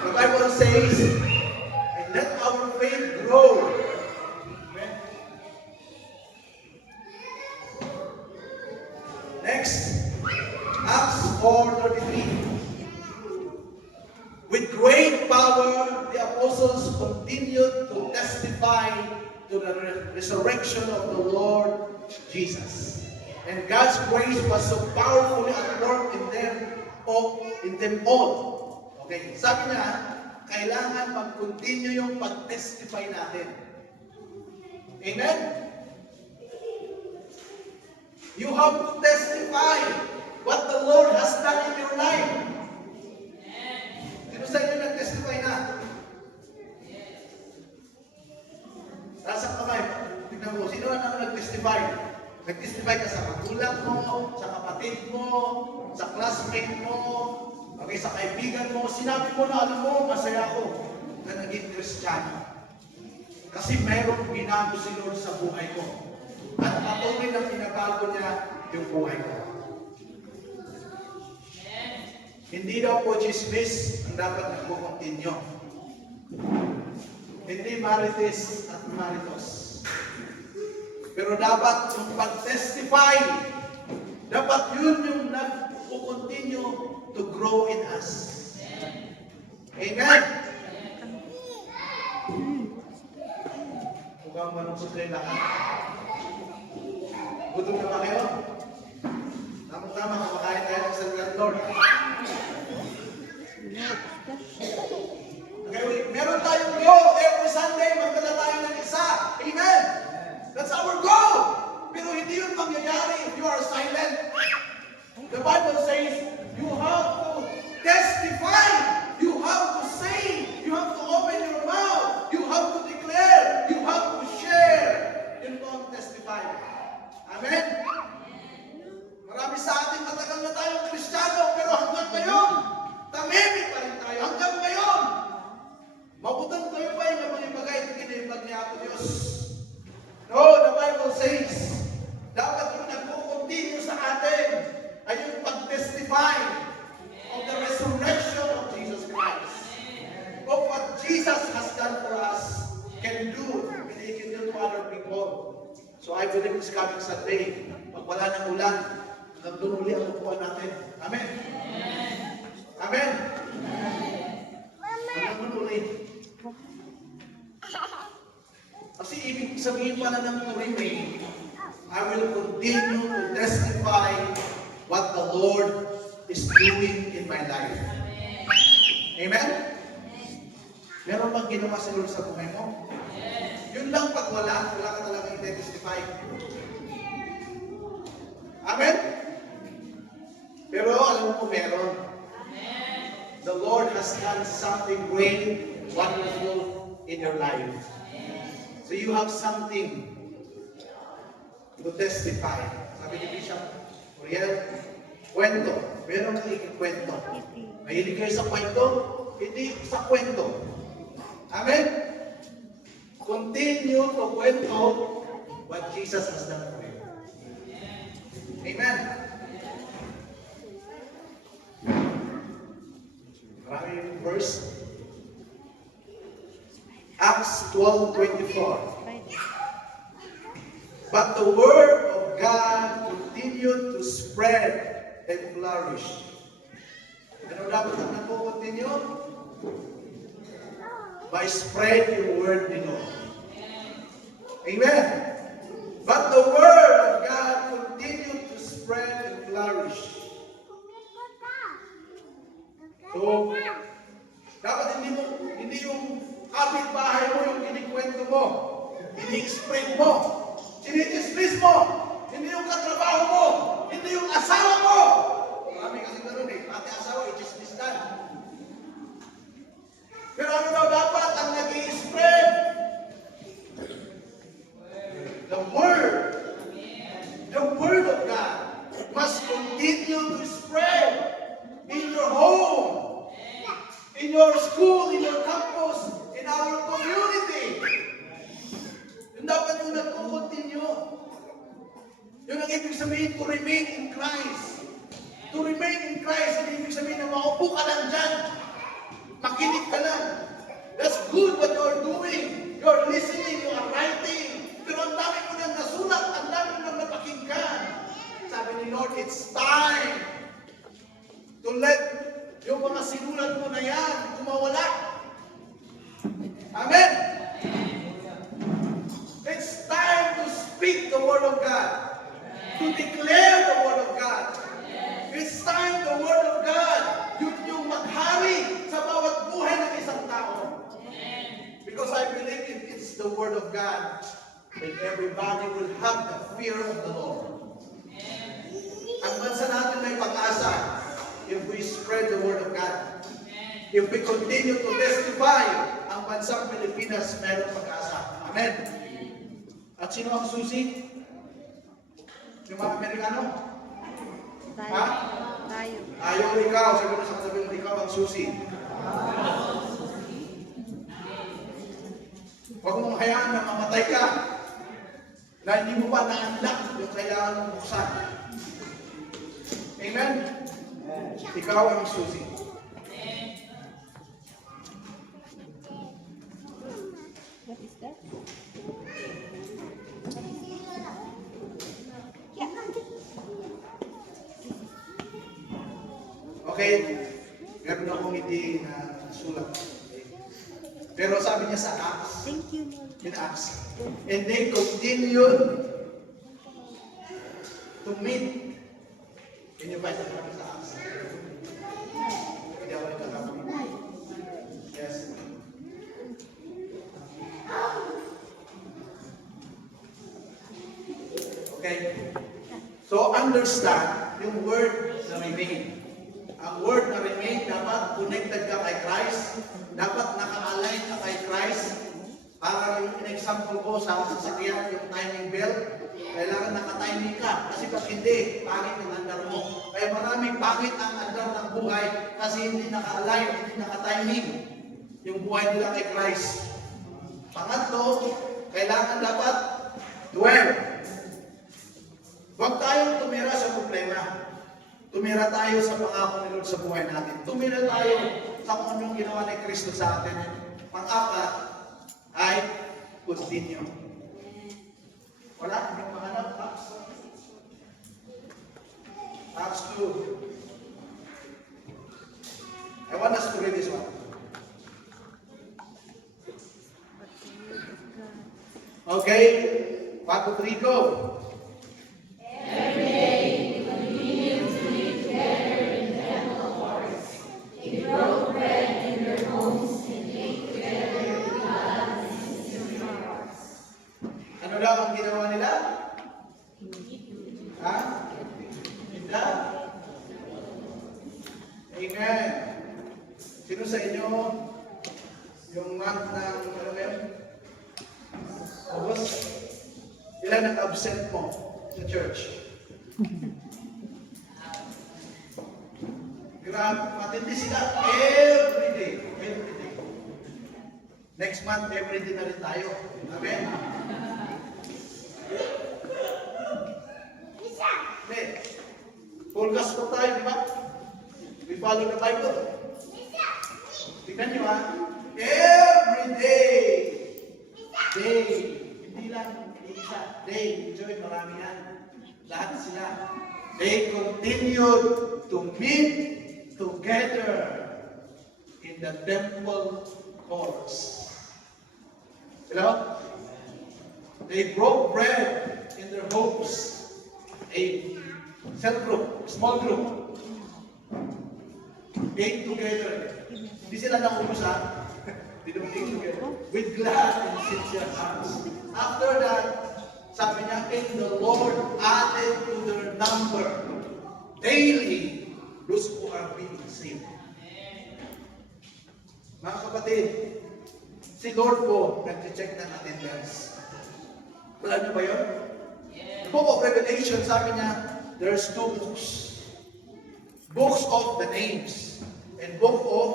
The Bible says, and let our faith grow. Next, Acts 4:33. With great power, the apostles continued to testify to the resurrection of the Lord Jesus. And God's grace was so powerfully at work in them all. Okay, sabi niya, kailangan mag-continue yung pag-testify natin. Amen? You have to testify what the Lord has done in your life. Sino sa inyo nag-testify na? Nasa kamay. Tignan mo, sino na nag-testify? Nag-testify ka sa magulang mo, sa kapatid mo, sa classmate mo, okay, sa kaibigan mo. Sinabi mo na, alam mo, masaya ako na naging Kristiyano. Kasi mayroong binago si Lord sa buhay ko. At patuloy na pinabago niya yung buhay ko. Hindi daw po chismis ang dapat nagpo-continue. Hindi marites at maritos. Pero dapat yung pag-testify, dapat yun yung nagpo-continue to grow in us. Amen? Mukhang manusot kayo lahat. Gutom na ba kayo? Tamang-tama, kumakain tayo ng San Lord. Okay, meron tayong goal. Every Sunday, magdala tayo ng isa. Amen? That's our goal. Pero hindi yun mangyayari if you are silent. The Bible says, you have to testify. You have to say. You have to open your mouth. You have to declare. You have to share. Yun po ang testify. Amen? Marami sa atin matagal na tayong Kristiyano, pero hanggang ngayon, tamimi pa rin tayo. Hanggang ngayon, mabutang tayo pa yung mga bagay na kinibag niya ako Diyos. No, the Bible says, dapat yung nagpo-continue sa atin ay yung pag-testify of the resurrection of Jesus Christ. Of what Jesus has done for us, can do, and He can do to other people. So I believe this coming Sunday, pag wala ng ulan, hanggang doon uli ang upuan natin. Amen? Amen? Hanggang doon uli. Kasi ibig sabihin pala ng remain, I will continue to testify what the Lord is doing in my life. Amen? Meron bang ginawa si Lord sa buhay mo? Yun lang pag wala ka talaga i-testify. Amen? Pero alam mo meron. The Lord has done something great, wonderful in your life. So you have something to testify. Sabi ni Bishop Uriel, kwento. Meron kang ikikwento. Mahilig kayo sa kwento? Hindi sa kwento. Amen? Continue to kwento what Jesus has done for you. Amen? Maraming verse. Acts 12:24. But the word of God continued to spread and flourish. Ano dapat ang nagpo-continue? By spread your word ni Lord. Amen. But the word of God continued to So, dapat hindi yung kapitbahay mo yung kinikwento mo, ini-explain mo, sinidismiss mo, hindi yung katrabaho mo, hindi yung asawa mo. Marami kasi gano'n eh, pati asawa, i-dismiss na. Pero ano daw dapat ang nag-i-spread? The Word of God must continue to spread in your home, in your school, in your campus, in our community. Yung dapat yung nagko-continue. Yun ang ibig sabihin to remain in Christ. To remain in Christ, ang ibig sabihin na maupo ka lang dyan. Makinig ka lang. That's good what you're doing. You're listening, you are writing. Pero ang dami mo nang nasulat, ang dami mo nang napakinggan. Sabi ni Lord, it's time to let yung mga sinulat mo na yan kumawala. Amen? It's time to speak the Word of God. To declare the Word of God. It's time the Word of God yun yung maghari sa bawat buhay ng isang tao. Because I believe if it's the Word of God, then everybody will have the fear of the Lord. Ang bansa natin may pag-asa if we spread the Word of God. If we continue to testify, ang bansang Pilipinas mayroong pag-asa. Amen. At sino ang susi? Yung mga Amerikano? Ha? Tayo. Ayaw ikaw. Sabi mo sa katabi mo, ikaw ang susi. Huwag mong hayaan na mamatay ka na hindi mo pa na-unlock yung kailangan mong buksan. Amen? Ikaw ang susi. What is that? Okay? Meron akong hindi na sulat. Okay? Pero sabi niya sa Acts, Thank you, Lord. in Acts, and they continued to meet. Can you find the verse sa Acts? Hindi ako nagkakaroon. Yes. Okay. So understand yung word na remain. Ang word na remain, dapat connected ka kay Christ, dapat naka-align ka kay Christ. Para yung example ko sa sasakyan, yung timing belt, kailangan naka-timing ka. Kasi pag hindi, pangit ang andar mo. Kaya maraming pangit ang andar ng buhay kasi hindi naka-align, hindi naka-timing yung buhay nila kay Christ. Pangatlo, kailangan dapat dwell. Huwag tayong tumira sa problema. Tumira tayo sa pangako ni Lord sa buhay natin. Tumira tayo sa kung anong ginawa ni Kristo sa atin. Pang-apat ay continue. Wala? Yung mahanap? Acts 2. I want us to read this one. Okay? 1, 2, 3, go! Every day we continue to live together in temple courts. They broke bread in their homes and ate together with glad and sincere hearts. Ano daw ang ginawa nila? Ha? Hindi? Amen. Sino sa inyo yung month ng ano ba yun? August? Ilan ang absent mo sa church? Grabe, matindi sila every day. Every day. Next month, every day na rin tayo. Amen? Hindi. Full gospel tayo, di ba? We follow the Bible. Tignan nyo ha. Every day. Day. Hindi lang isa. Day. Enjoy, marami yan. Lahat sila. They continued to meet together in the temple courts. Hello? They broke bread in their homes. A cell group, small group. ate together. Hindi sila naubos ha. They don't ate together. With glad and sincere hearts. After that, sabi niya, and the Lord added to their number daily those who are being saved. Mga kapatid, si Lord po nag-check ng attendance. Wala niyo ba yun? The book of Revelation, sabi niya, there's two books. Books of the names and book of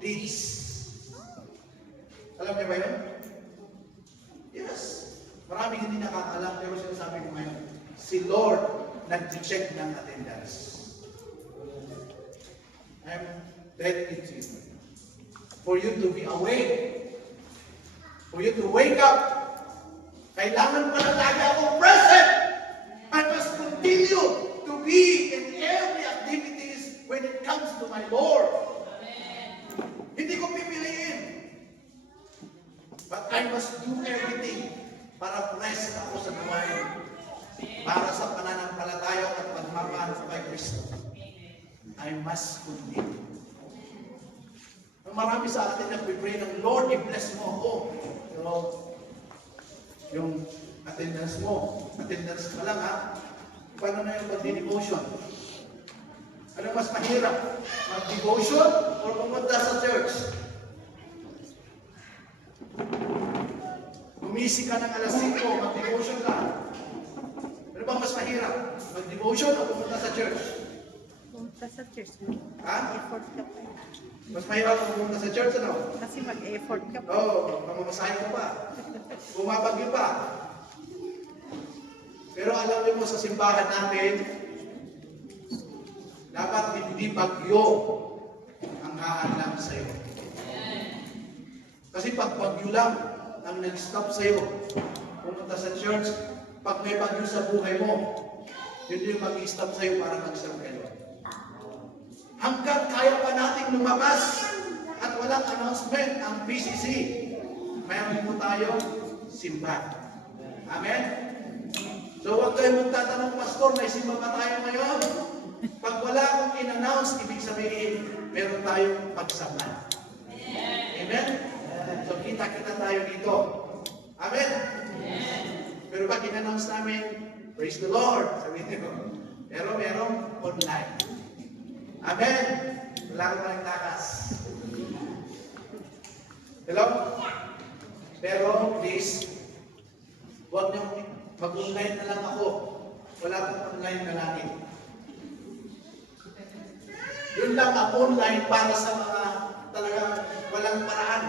deeds. Alam niyo ba yun? Yes. Maraming hindi nakakaalam, pero sinasabi ko ngayon, si Lord nag-check ng attendance. I'm telling it to you. For you to be awake, for you to wake up, kailangan pa na talaga akong present. I must continue to be in every activities when it comes to my Lord. Hindi ko pipiliin. But I must do everything para present ako sa gawain. Para sa pananampalataya at pagmamahal sa kay Kristo. I must continue. Marami sa atin nagpipray ng Lord, i-bless mo ako. Pero yung attendance pa lang ha. Paano na yung pag-devotion? Ano mas mahirap? Mag-devotion or pumunta sa church? Gumisi ka ng alas 5, mag-devotion ka. Ano ba mas mahirap? Mag-devotion o pumunta sa church? Pumunta sa church. Ha? Effort ka pa. Mas mahirap kung pumunta sa church, ano? Kasi mag-effort ka pa. Oo, mamamasahin ko pa. Bumabagyo pa. Pero alam niyo mo sa simbahan natin, dapat hindi bagyo ang hahanap sa iyo. Kasi pag bagyo lang ang nag-stop sa iyo, pumunta sa church, pag may bagyo sa buhay mo, yun yung mag-stop sa iyo para mag-serve kayo. Hanggat kaya pa nating lumabas at walang announcement ang PCC, mayroon po tayong simba. Amen? So huwag kayo magtatanong, Pastor, may simba ba tayo ngayon? Pag wala akong in-announce, ibig sabihin, meron tayong pagsama. Amen? So kita-kita tayo dito. Amen? Pero pag in-announce namin, praise the Lord, sabihin ko, pero merong online. Amen? Wala ko palang takas. Hello? Pero please, huwag niyong mag-online na lang ako. Wala akong online na langit. Yun lang ang online para sa mga talagang walang paraan.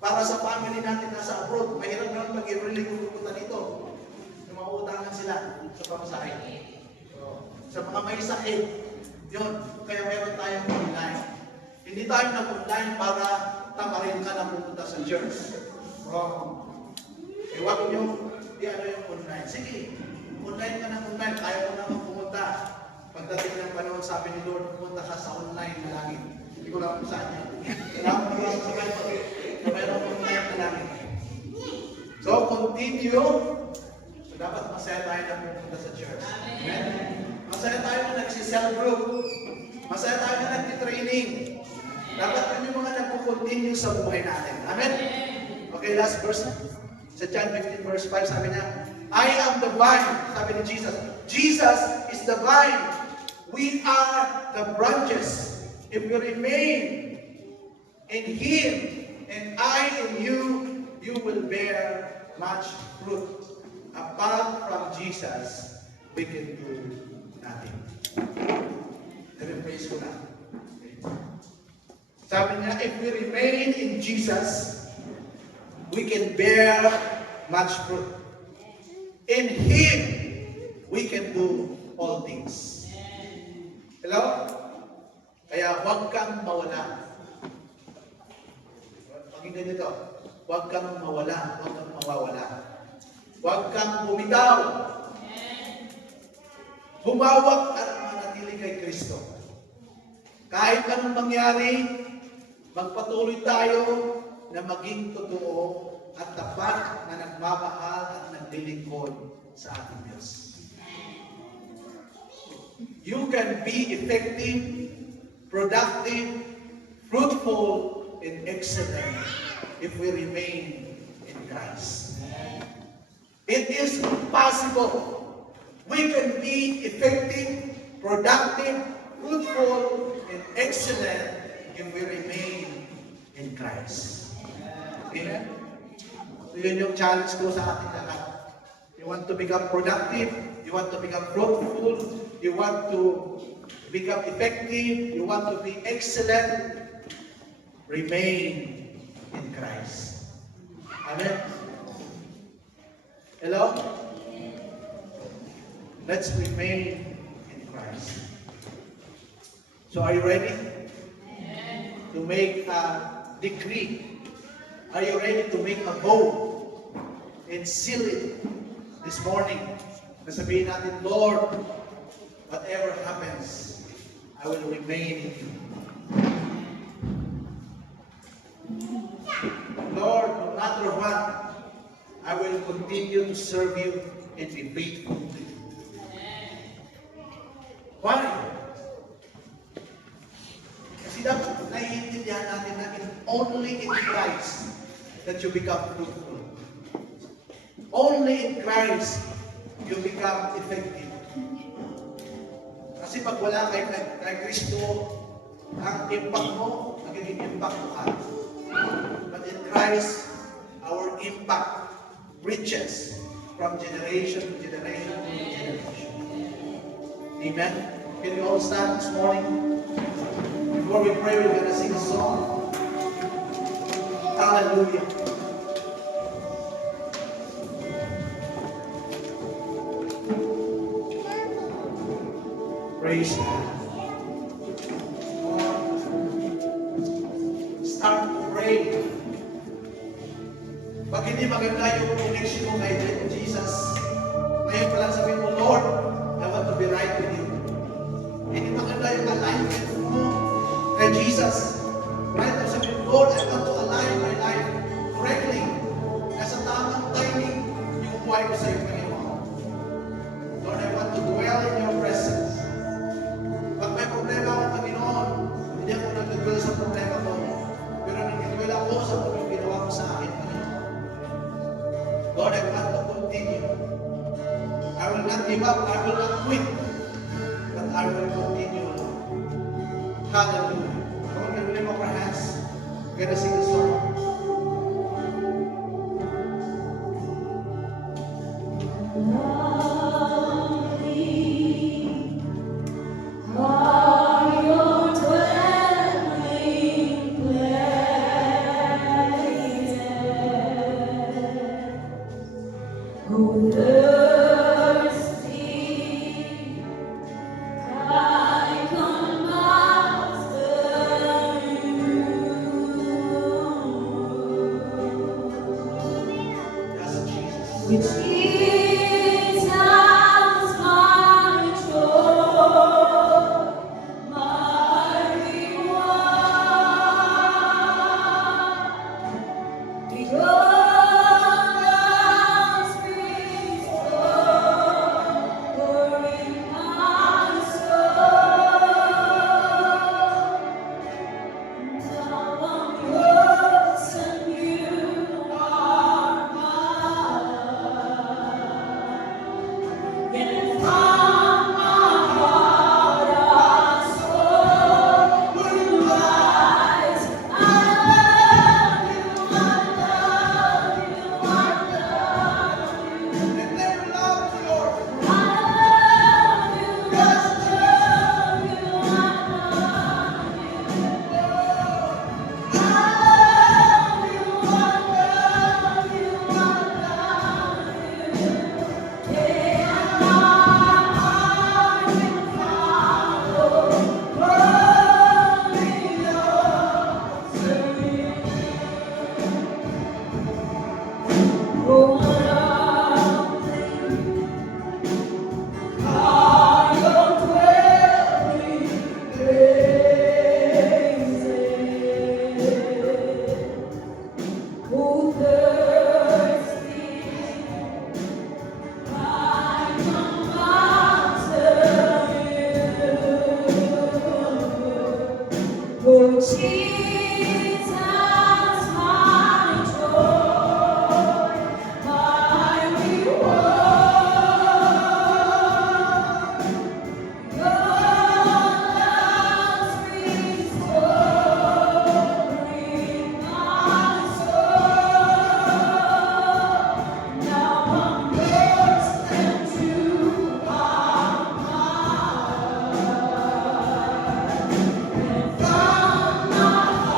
Para sa family natin nasa abroad, mahirap naman mag-i-really kung pupunta dito. Yung mga utangan sila sa pamasahe. Sa mga may sakit, yun, kaya meron tayong online. Hindi tayo nag-online para tamarin ka na pupunta sa church. Wrong. Eh, huwag nyo, ano yung online. Sige, online ka na online, kaya mo naman pumunta. Pagdating ng panahon, sabi ni Lord, pumunta ka sa online na langit. Hindi ko lang kung saan yan. Kailangan mo lang sa kayo na mayroong online na langit. So, continue. So, dapat masaya tayo na pumunta sa church. Amen? Masaya tayo na nagsi-cell group. Masaya tayo na nagti-training. Dapat yun yung mga nagpo-continue sa buhay natin. Amen? Okay, last verse. Sa John 15 verse 5, sabi niya, I am the vine, sabi ni Jesus. Jesus is the vine. We are the branches. If you remain in Him and I in you, you will bear much fruit. Apart from Jesus, we can do nothing. I-rephrase ko na. Sabi niya, if we remain in Jesus, we can bear much fruit. In Him, we can do all things. Hello? Kaya huwag kang mawala. Pakinggan nito. Huwag kang mawala. Huwag kang mawawala. Huwag kang bumitaw. Humawak at manatili kay Kristo. Kahit anong mangyari, magpatuloy tayo na maging totoo at tapat na nagmamahal at naglilingkod sa ating Diyos. You can be effective productive, fruitful, and excellent if we remain in Christ. It is possible. We can be effective, productive, fruitful, and excellent if we remain in Christ. Amen? So yun yung challenge ko sa ating lahat. You want to become productive, you want to become fruitful, you want to become effective, you want to be excellent, remain in Christ. Amen? Hello? Let's remain in Christ. So are you ready to make a decree? Are you ready to make a vow and seal it this morning? Nasabihin natin, Lord, whatever happens, I will remain in you. Lord, no matter what, I will continue to serve you and be faithful to you. Why? Kasi dapat naiintindihan natin na only in Christ that you become fruitful. Only in Christ you become effective. Kasi pag wala kay Kristo, ang impact mo, nagiging impact mo ka. But in Christ, our impact reaches from generation to generation to generation. Amen? Can we all stand this morning? Before we pray, we're going to sing a song. Hallelujah. Praise God. Start to pray. Pag hindi maganda yung connection mo kay Jesus, ngayon pa lang sabihin mo, Lord, I want to be right with you. Hindi maganda yung alignment mo kay Jesus. Right now sabihin mo, Lord, I want to align my life correctly. Nasa tamang timing yung buhay ko sa iyo, Panginoon. Lord, I want to dwell in your presence. Pag may problema ako, Panginoon, hindi ako nag-dwell sa problema ko. Pero nag-dwell ako sa kung ginawa mo sa akin, Panginoon. Lord, I want to continue. I will not give up. I will not quit. But I will continue. Hallelujah. Lord, can we lift up our hands? We're going to sing the song. Yes, Jesus. Jesus, my joy, my reward, because brings joy in my soul. Now I'm yours and you are mine. Jesus, my joy, my reward. Your love's restoring my soul. Now I'm yours and you are mine. And from my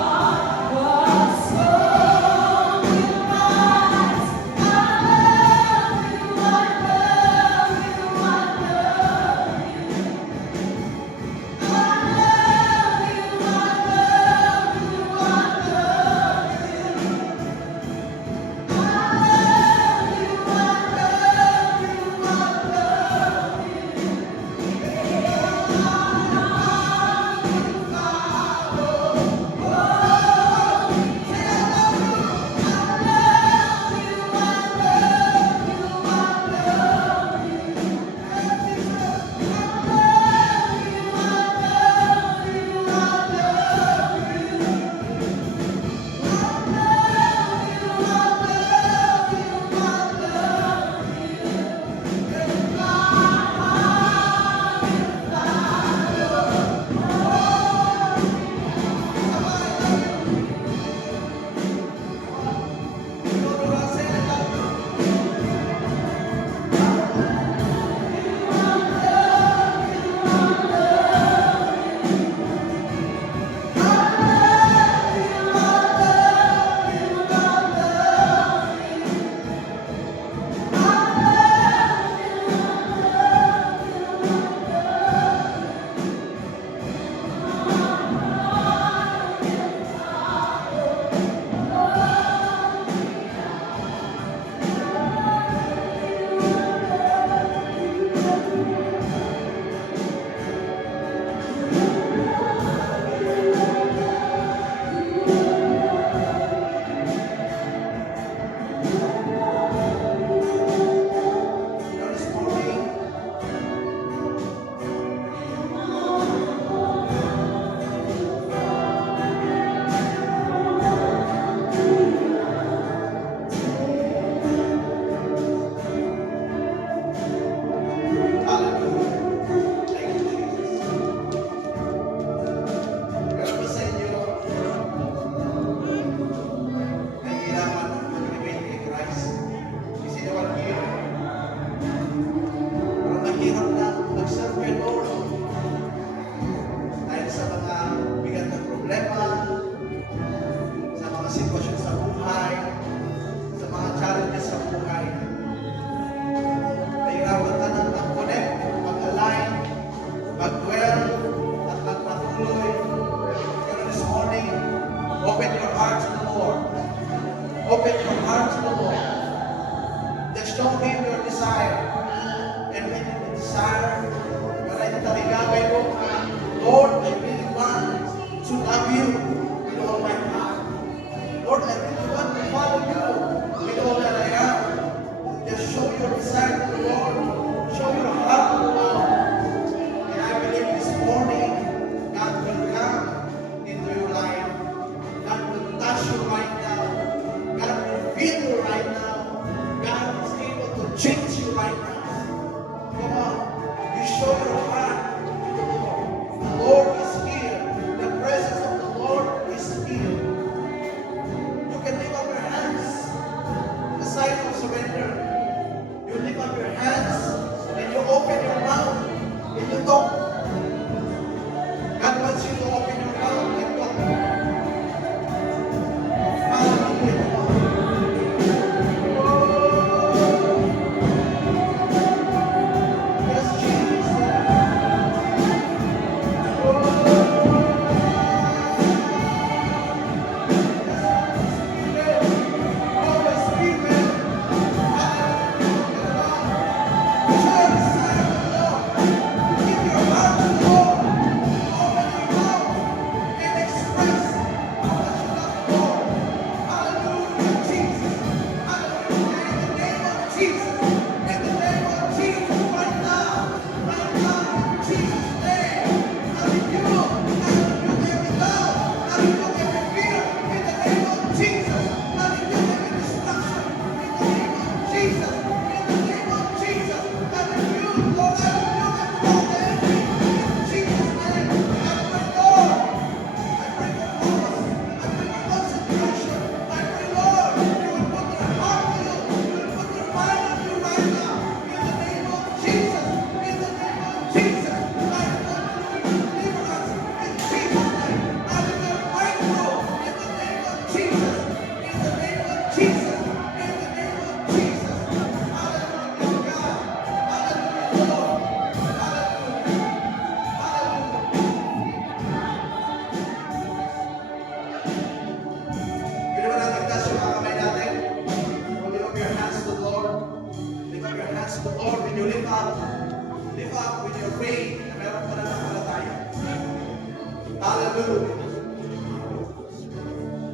Hallelujah.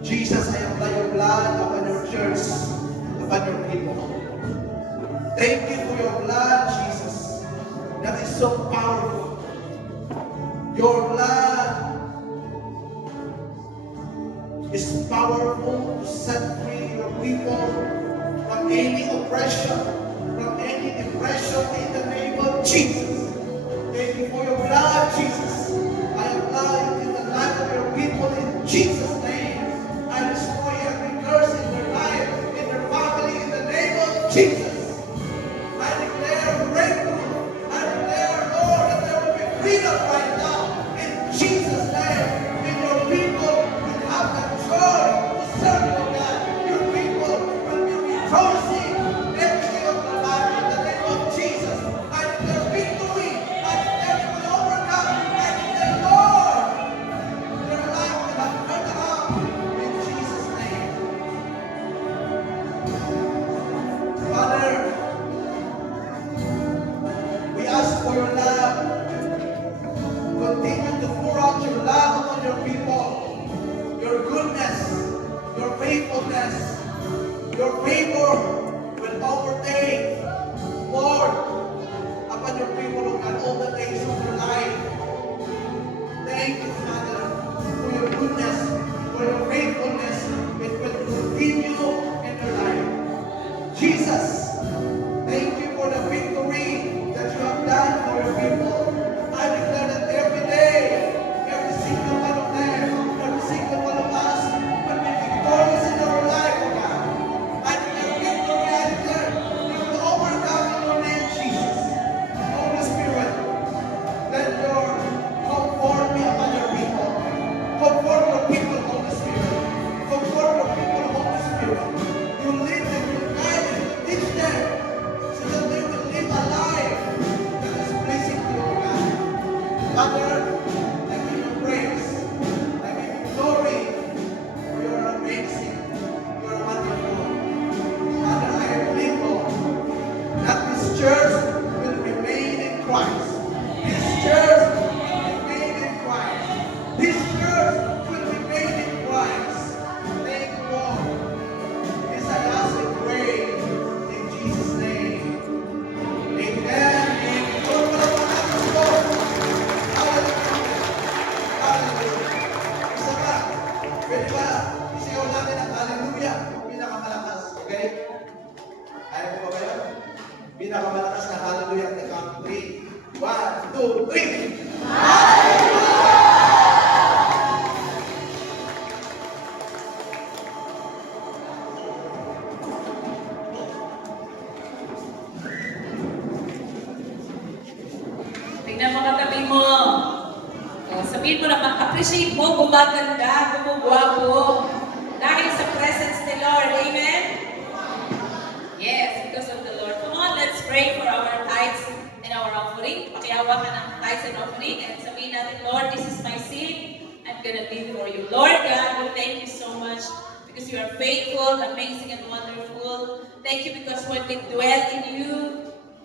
Jesus, I apply your blood upon your church, upon your people. Thank you for your blood, Jesus, that is so powerful. Your blood is powerful to set free your people from any oppression, from any depression in the name of Jesus. Thank you for your blood, Jesus. I apply it in the life of your people in Jesus' name. I destroy every curse in their life, in their family, in the name of Jesus. I declare breakthrough. I declare, Lord, that there will be freedom right now in Jesus' name. And your people will have the joy to serve you, God. Your people will be rejoicing every day of their life in the name of Jesus. I declare victory. I declare you will overcome. I declare, Lord, their life will have turned around in Jesus' name. Father, we ask for your love. Continue to pour out your love upon your people. Your goodness, your faithfulness, your favor will overtake, Lord, upon your people, Lord God, all the days of their life. Thank you, Father, for your goodness, for your faithfulness. It will continue in their life. Jesus, thank you for the victory that you have done for your people. I declare that every day, every single one of them, every single one of us will be victorious in our life, oh God. I declare victory. I declare we will overcome in your name, Jesus. Holy Spirit, let your comfort be upon your people. Comfort your people, Holy Spirit. Comfort your people, Holy Spirit. You lead them, you guide them, you teach them, so that they will live a life that is pleasing to you, God. Father, I give you praise. I give you glory, for you are amazing. You are wonderful. Father, I believe, Lord, that this church will remain in Christ. This church will remain in Christ. This church will remain in Christ. Thank you, Lord. This I ask and pray in Jesus' name. Amen. Amen. Lord, wala pa natin po. Hallelujah. Hallelujah. Isa pa. Pwede ba? Isigaw natin ang hallelujah. Pinakamalakas. Okay? Ayaw ko ba kayo? Pinakamalakas na hallelujah at the count of 3. 1, 2, 3. Tingnan mo katabi mo. O, sabihin mo naman, appreciate mo, gumaganda, gumugwapo. Dahil sa presence ni Lord. Amen? Yes, because of the Lord. Come on, let's pray for our tithes and our offering. Pakihawa ka ng tithes and offering. And sabihin natin, Lord, this is my seed. I'm gonna live for you. Lord God, we thank you so much because you are faithful, amazing, and wonderful. Thank you because when we dwell in you,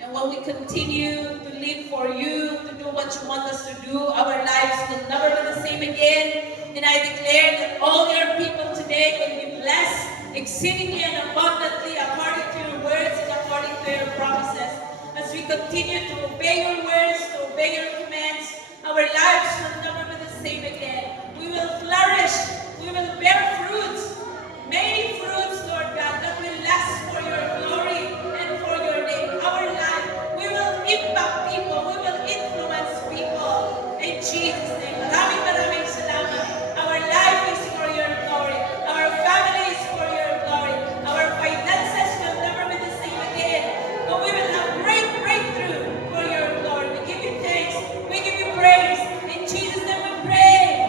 and when we continue to live for you, to do what you want us to do, our lives will never be the same again. And I declare that all your people today will be blessed exceedingly and abundantly according to your words and according to your promises. As we continue to obey your words, to obey your commands, our lives will never be the same again. We will flourish. We will bear fruits. Many fruits, Lord God, that will last for your glory and for your name. Our life, we will impact people. We will influence people. In Jesus' name. Maraming salamat. Our life is for your glory. Our family is for your glory. Our finances will never be the same again. But we will have great breakthrough for your glory. We give you thanks. We give you praise. In Jesus' name we pray.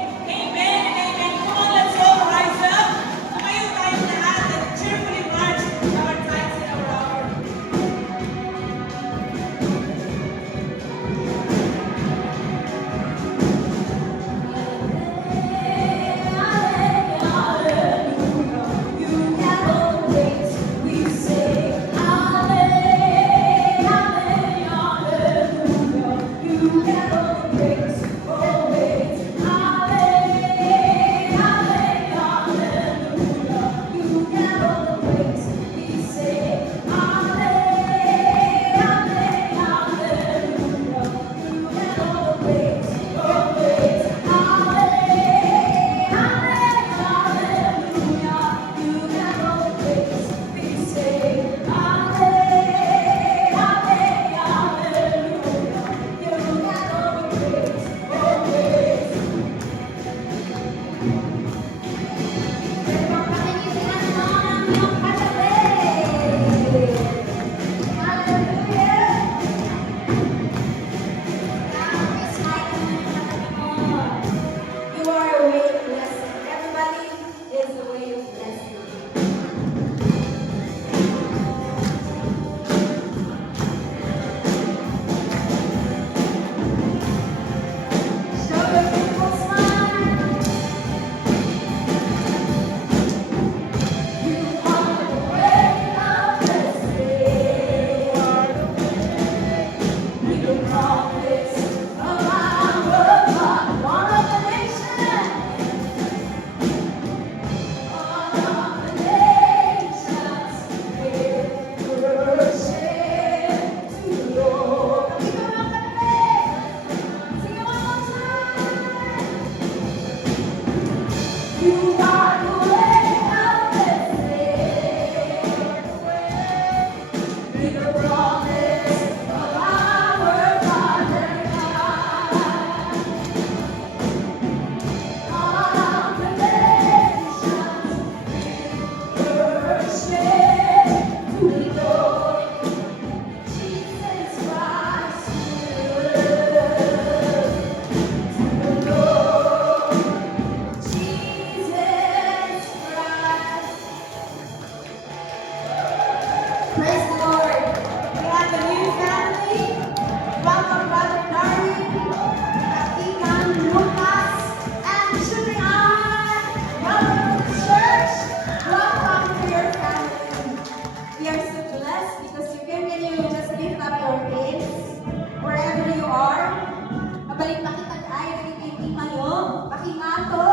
Imato.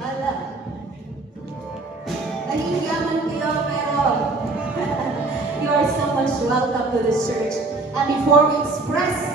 Ala. Nahihiya man kayo, pero you are so much welcome to this church. And before we express